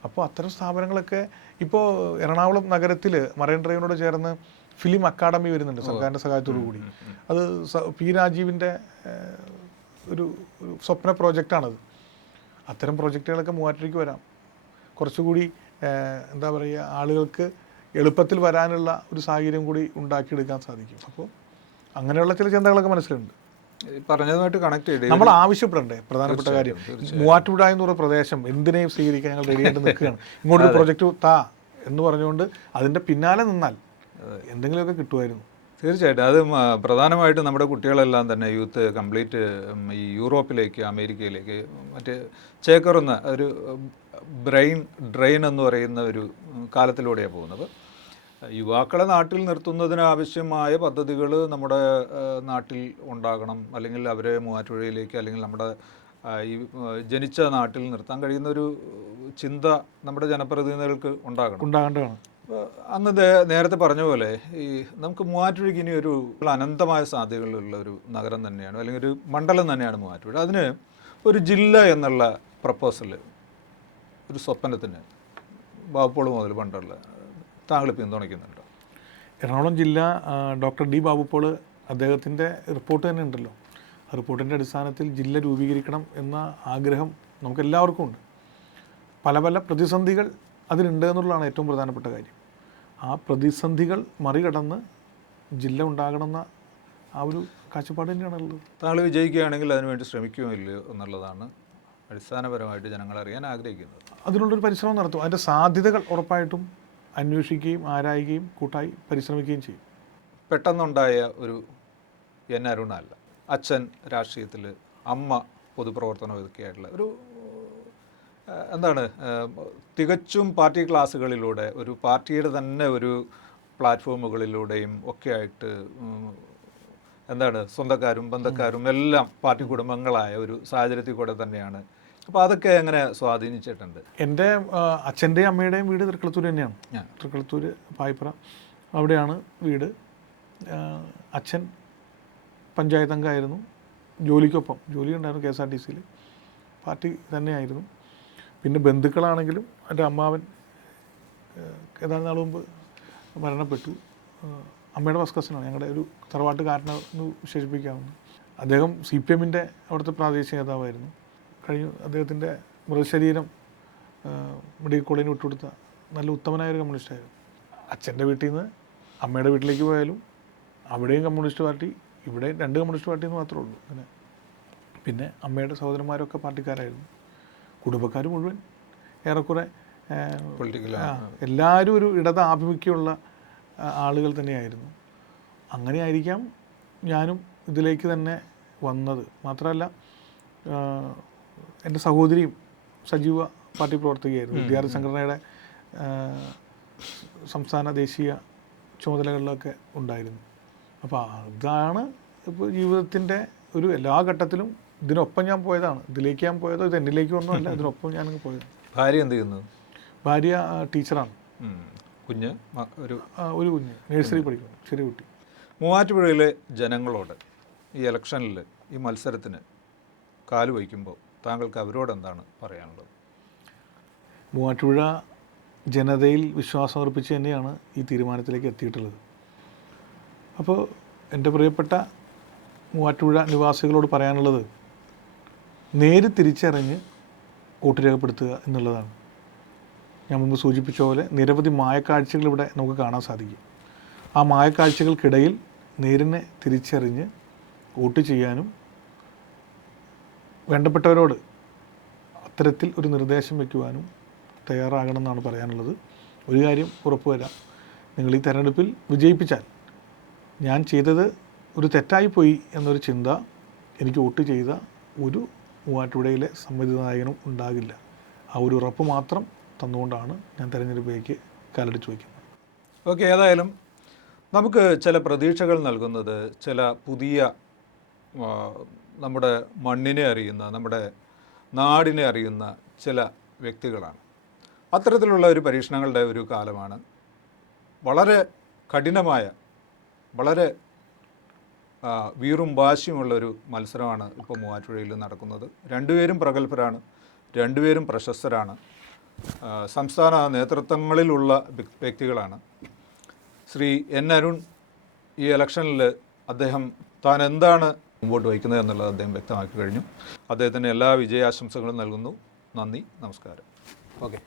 അപ്പോൾ അത്തരം സ്ഥാപനങ്ങളൊക്കെ ഇപ്പോൾ എറണാകുളം നഗരത്തിൽ മറൈൻ ഡ്രൈവിനോട് ചേർന്ന് ഫിലിം അക്കാദമി വരുന്നുണ്ട് സർക്കാരിൻ്റെ സഹായത്തോടു കൂടി. അത് പി രാജീവിൻ്റെ ഒരു സ്വപ്ന പ്രോജക്റ്റാണത്. അത്തരം പ്രോജക്റ്റുകളൊക്കെ മൂവാറ്റുപുഴയ്ക്ക് വരാം. കുറച്ചുകൂടി എന്താ പറയുക, ആളുകൾക്ക് എളുപ്പത്തിൽ വരാനുള്ള ഒരു സാഹചര്യം കൂടി ഉണ്ടാക്കിയെടുക്കാൻ സാധിക്കും. അപ്പോൾ അങ്ങനെയുള്ള ചില ചിന്തകളൊക്കെ മനസ്സിലുണ്ട്. പറഞ്ഞതുമായിട്ട് കണക്ട് ചെയ്ത് നമ്മൾ ആവശ്യപ്പെടണ്ടേ? പ്രധാനപ്പെട്ട കാര്യം, മൂവാറ്റുപുഴ എന്നുള്ള പ്രദേശം എന്തിനേയും സ്വീകരിക്കാൻ ഞങ്ങൾ റെഡിയായിട്ട് നിൽക്കുകയാണ്. ഇങ്ങോട്ടൊരു പ്രൊജക്റ്റ് താ എന്ന് പറഞ്ഞുകൊണ്ട് അതിൻ്റെ പിന്നാലെ നിന്നാൽ എന്തെങ്കിലുമൊക്കെ കിട്ടുമായിരുന്നു. തീർച്ചയായിട്ടും. അത് പ്രധാനമായിട്ടും നമ്മുടെ കുട്ടികളെല്ലാം തന്നെ യൂത്ത് കംപ്ലീറ്റ് ഈ യൂറോപ്പിലേക്ക്, അമേരിക്കയിലേക്ക് മറ്റേ ചേക്കറുന്ന ഒരു ബ്രെയിൻ ഡ്രെയിൻ എന്ന് പറയുന്ന ഒരു കാലത്തിലൂടെയാണ് പോകുന്നത്. യുവാക്കളെ നാട്ടിൽ നിർത്തുന്നതിന് ആവശ്യമായ പദ്ധതികൾ നമ്മുടെ നാട്ടിൽ ഉണ്ടാകണം, അല്ലെങ്കിൽ അവരെ മൂവാറ്റുപുഴയിലേക്ക് അല്ലെങ്കിൽ നമ്മുടെ ഈ ജനിച്ച നാട്ടിൽ നിർത്താൻ കഴിയുന്ന ഒരു ചിന്ത നമ്മുടെ ജനപ്രതിനിധികൾക്ക് ഉണ്ടാകേണ്ടതാണ്. അങ്ങ് നേരത്തെ പറഞ്ഞ പോലെ ഈ നമുക്ക് മൂവാറ്റുപുഴയ്ക്ക് ഇനി ഒരു അനന്തമായ സാധ്യതകളുള്ള ഒരു നഗരം തന്നെയാണ്, അല്ലെങ്കിൽ ഒരു മണ്ഡലം തന്നെയാണ് മൂവാറ്റുപുഴ. അതിന് ഒരു ജില്ല എന്നുള്ള പ്രപ്പോസൽ, ഒരു സ്വപ്നത്തിന് ബാബുപോൾ മുതൽ പണ്ടുള്ള താങ്കൾ പിന്തുണയ്ക്കുന്നുണ്ടോ? എറണാകുളം ജില്ല ഡോക്ടർ ഡി ബാബുപോൾ അദ്ദേഹത്തിൻ്റെ റിപ്പോർട്ട് തന്നെ ഉണ്ടല്ലോ. ആ റിപ്പോർട്ടിൻ്റെ അടിസ്ഥാനത്തിൽ ജില്ല രൂപീകരിക്കണം എന്ന ആഗ്രഹം നമുക്കെല്ലാവർക്കും ഉണ്ട്. പല പല പ്രതിസന്ധികൾ അതിനുണ്ട് എന്നുള്ളതാണ് ഏറ്റവും പ്രധാനപ്പെട്ട കാര്യം. ആ പ്രതിസന്ധികൾ മറികടന്ന് ജില്ല ഉണ്ടാകണമെന്ന ആ ഒരു കാഴ്ചപ്പാട് തന്നെയാണുള്ളത്. താങ്കൾ വിജയിക്കുകയാണെങ്കിൽ അതിനുവേണ്ടി ശ്രമിക്കുമോ ഇല്ലയോ എന്നുള്ളതാണ് അടിസ്ഥാനപരമായിട്ട് ജനങ്ങൾ അറിയാൻ ആഗ്രഹിക്കുന്നത്. അതിനുള്ളൊരു പരിശ്രമം നടത്തും. അതിൻ്റെ സാധ്യതകൾ ഉറപ്പായിട്ടും അന്വേഷിക്കുകയും ആരായുകയും കൂട്ടായി പരിശ്രമിക്കുകയും ചെയ്യും. പെട്ടെന്നുണ്ടായ ഒരു എൻ അരുണല്ല, അച്ഛൻ രാഷ്ട്രീയത്തിൽ, അമ്മ പൊതുപ്രവർത്തനമൊക്കെയായിട്ടുള്ള ഒരു എന്താണ് തികച്ചും പാർട്ടി ക്ലാസ്സുകളിലൂടെ ഒരു പാർട്ടിയുടെ തന്നെ ഒരു പ്ലാറ്റ്ഫോമുകളിലൂടെയും ഒക്കെ ആയിട്ട് എന്താണ് സ്വന്തക്കാരും ബന്ധക്കാരും എല്ലാം പാർട്ടി കുടുംബങ്ങളായ ഒരു സാഹചര്യത്തിൽ കൂടെ തന്നെയാണ്. അപ്പോൾ അതൊക്കെ എങ്ങനെ സ്വാധീനിച്ചിട്ടുണ്ട്? എൻ്റെ അച്ഛൻ്റെയും അമ്മയുടെയും വീട് തൃക്കളത്തൂർ തന്നെയാണ്. തൃക്കളത്തൂർ പായിപ്ര, അവിടെയാണ് വീട്. അച്ഛൻ പഞ്ചായത്ത് അംഗമായിരുന്നു. ജോലിക്കൊപ്പം ജോലി ഉണ്ടായിരുന്നു KSRTCയിൽ, പാർട്ടി തന്നെയായിരുന്നു. പിന്നെ ബന്ധുക്കളാണെങ്കിലും എൻ്റെ അമ്മാവൻ ഏതാനും നാൾ മുമ്പ് മരണപ്പെട്ടു. അമ്മയുടെ ഫസ്റ്റ് കസിനാണ്, ഞങ്ങളുടെ ഒരു തറവാട്ടുകാരനെന്ന് വിശേഷിപ്പിക്കാവുന്നു. അദ്ദേഹം CPMൻ്റെ അവിടുത്തെ പ്രാദേശിക നേതാവായിരുന്നു. കഴിഞ്ഞു അദ്ദേഹത്തിൻ്റെ മൃതശരീരം മെഡിക്കൽ കോളേജിന് വിട്ടുകൊടുത്ത നല്ല ഉത്തമനായൊരു കമ്മ്യൂണിസ്റ്റായിരുന്നു. അച്ഛൻ്റെ വീട്ടിൽ നിന്ന് അമ്മയുടെ വീട്ടിലേക്ക് പോയാലും അവിടെയും കമ്മ്യൂണിസ്റ്റ് പാർട്ടി, ഇവിടെ 2 കമ്മ്യൂണിസ്റ്റ് പാർട്ടി എന്ന് മാത്രമേ ഉള്ളൂ. അങ്ങനെ പിന്നെ അമ്മയുടെ സഹോദരന്മാരൊക്കെ പാർട്ടിക്കാരായിരുന്നു. കുടുംബക്കാർ മുഴുവൻ ഏറെക്കുറെ എല്ലാവരും ഒരു ഇടത് ആഭിമുഖ്യമുള്ള ആളുകൾ തന്നെയായിരുന്നു. അങ്ങനെ ആയിരിക്കാം ഞാനും ഇതിലേക്ക് തന്നെ വന്നത്. മാത്രമല്ല എൻ്റെ സഹോദരിയും സജീവ പാർട്ടി പ്രവർത്തകയായിരുന്നു. വിദ്യാർത്ഥി സംഘടനയുടെ സംസ്ഥാന ദേശീയ ചുമതലകളിലൊക്കെ ഉണ്ടായിരുന്നു. അപ്പോൾ അതാണ് ഇപ്പോൾ ജീവിതത്തിൻ്റെ ഒരു എല്ലാ ഘട്ടത്തിലും ഇതിനൊപ്പം ഞാൻ പോയതാണ്. ഇതിലേക്ക് ഞാൻ പോയതോ ഇത് എന്നിലേക്ക് വന്നതല്ല, ഇതിനൊപ്പം ഞാനങ്ങ് പോയത്. ഭാര്യ എന്ത് ചെയ്യുന്നത്? ഭാര്യ ടീച്ചറാണ്. കുഞ്ഞ് ഒരു കുഞ്ഞ് നഴ്സറി പഠിക്കുന്നു, ചെറിയ കുട്ടി. മൂവാറ്റുപുഴയിലെ ജനങ്ങളോട് ഈ ഇലക്ഷനിൽ, ഈ മത്സരത്തിന് കാല് വയ്ക്കുമ്പോൾ താങ്കൾക്ക് അവരോട് എന്താണ് പറയാനുള്ളത്? മൂവാറ്റുപുഴ ജനതയിൽ വിശ്വാസം അർപ്പിച്ച് തന്നെയാണ് ഈ തീരുമാനത്തിലേക്ക് എത്തിയിട്ടുള്ളത്. അപ്പോൾ എൻ്റെ പ്രിയപ്പെട്ട മൂവാറ്റുപുഴ നിവാസികളോട് പറയാനുള്ളത്, നേര് തിരിച്ചറിഞ്ഞ് വോട്ട് രേഖപ്പെടുത്തുക എന്നുള്ളതാണ്. ഞാൻ മുമ്പ് സൂചിപ്പിച്ച പോലെ നിരവധി മായക്കാഴ്ചകൾ ഇവിടെ നമുക്ക് കാണാൻ സാധിക്കും. ആ മായക്കാഴ്ചകൾക്കിടയിൽ നേരിനെ തിരിച്ചറിഞ്ഞ് വോട്ട് ചെയ്യാനും വേണ്ടപ്പെട്ടവരോട് അത്തരത്തിൽ ഒരു നിർദ്ദേശം വയ്ക്കുവാനും തയ്യാറാകണമെന്നാണ് പറയാനുള്ളത്. ഒരു കാര്യം ഉറപ്പ് വരാം, നിങ്ങൾ ഈ തെരഞ്ഞെടുപ്പിൽ വിജയിപ്പിച്ചാൽ ഞാൻ ചെയ്തത് ഒരു തെറ്റായിപ്പോയി എന്നൊരു ചിന്ത എനിക്ക് വോട്ട് ചെയ്ത ഒരു മൂവാറ്റുപുഴയിലെ സമ്മതിദായകനും ഉണ്ടാകില്ല. ആ ഒരു ഉറപ്പ് മാത്രം തന്നുകൊണ്ടാണ് ഞാൻ തെരഞ്ഞെടുപ്പിലേക്ക് കാലെടുത്ത് വയ്ക്കുന്നത്. ഓക്കെ, ഏതായാലും നമുക്ക് ചില പ്രതീക്ഷകൾ നൽകുന്നത് ചില പുതിയ നമ്മുടെ മണ്ണിനെ അറിയുന്ന, നമ്മുടെ നാടിനെ അറിയുന്ന ചില വ്യക്തികളാണ്. അത്തരത്തിലുള്ള ഒരു പരീക്ഷണങ്ങളുടെ ഒരു കാലമാണ് വളരെ കഠിനമായ, വളരെ വീറും വാശിയുമുള്ളൊരു മത്സരമാണ് ഇപ്പോൾ മൂവാറ്റുപുഴയിൽ നടക്കുന്നത്. രണ്ടുപേരും പ്രഗത്ഭരാണ്, രണ്ടുപേരും പ്രശസ്തരാണ്, സംസ്ഥാന നേതൃത്വങ്ങളിലുള്ള വ്യക്തികളാണ്. ശ്രീ എൻ അരുൺ ഈ ഇലക്ഷനിൽ അദ്ദേഹം താൻ എന്താണ് മുമ്പോട്ട് വയ്ക്കുന്നത് എന്നുള്ളത് അദ്ദേഹം വ്യക്തമാക്കി കഴിഞ്ഞു. അദ്ദേഹത്തിന് എല്ലാ വിജയാശംസകളും നൽകുന്നു. നന്ദി, നമസ്കാരം. ഓക്കെ.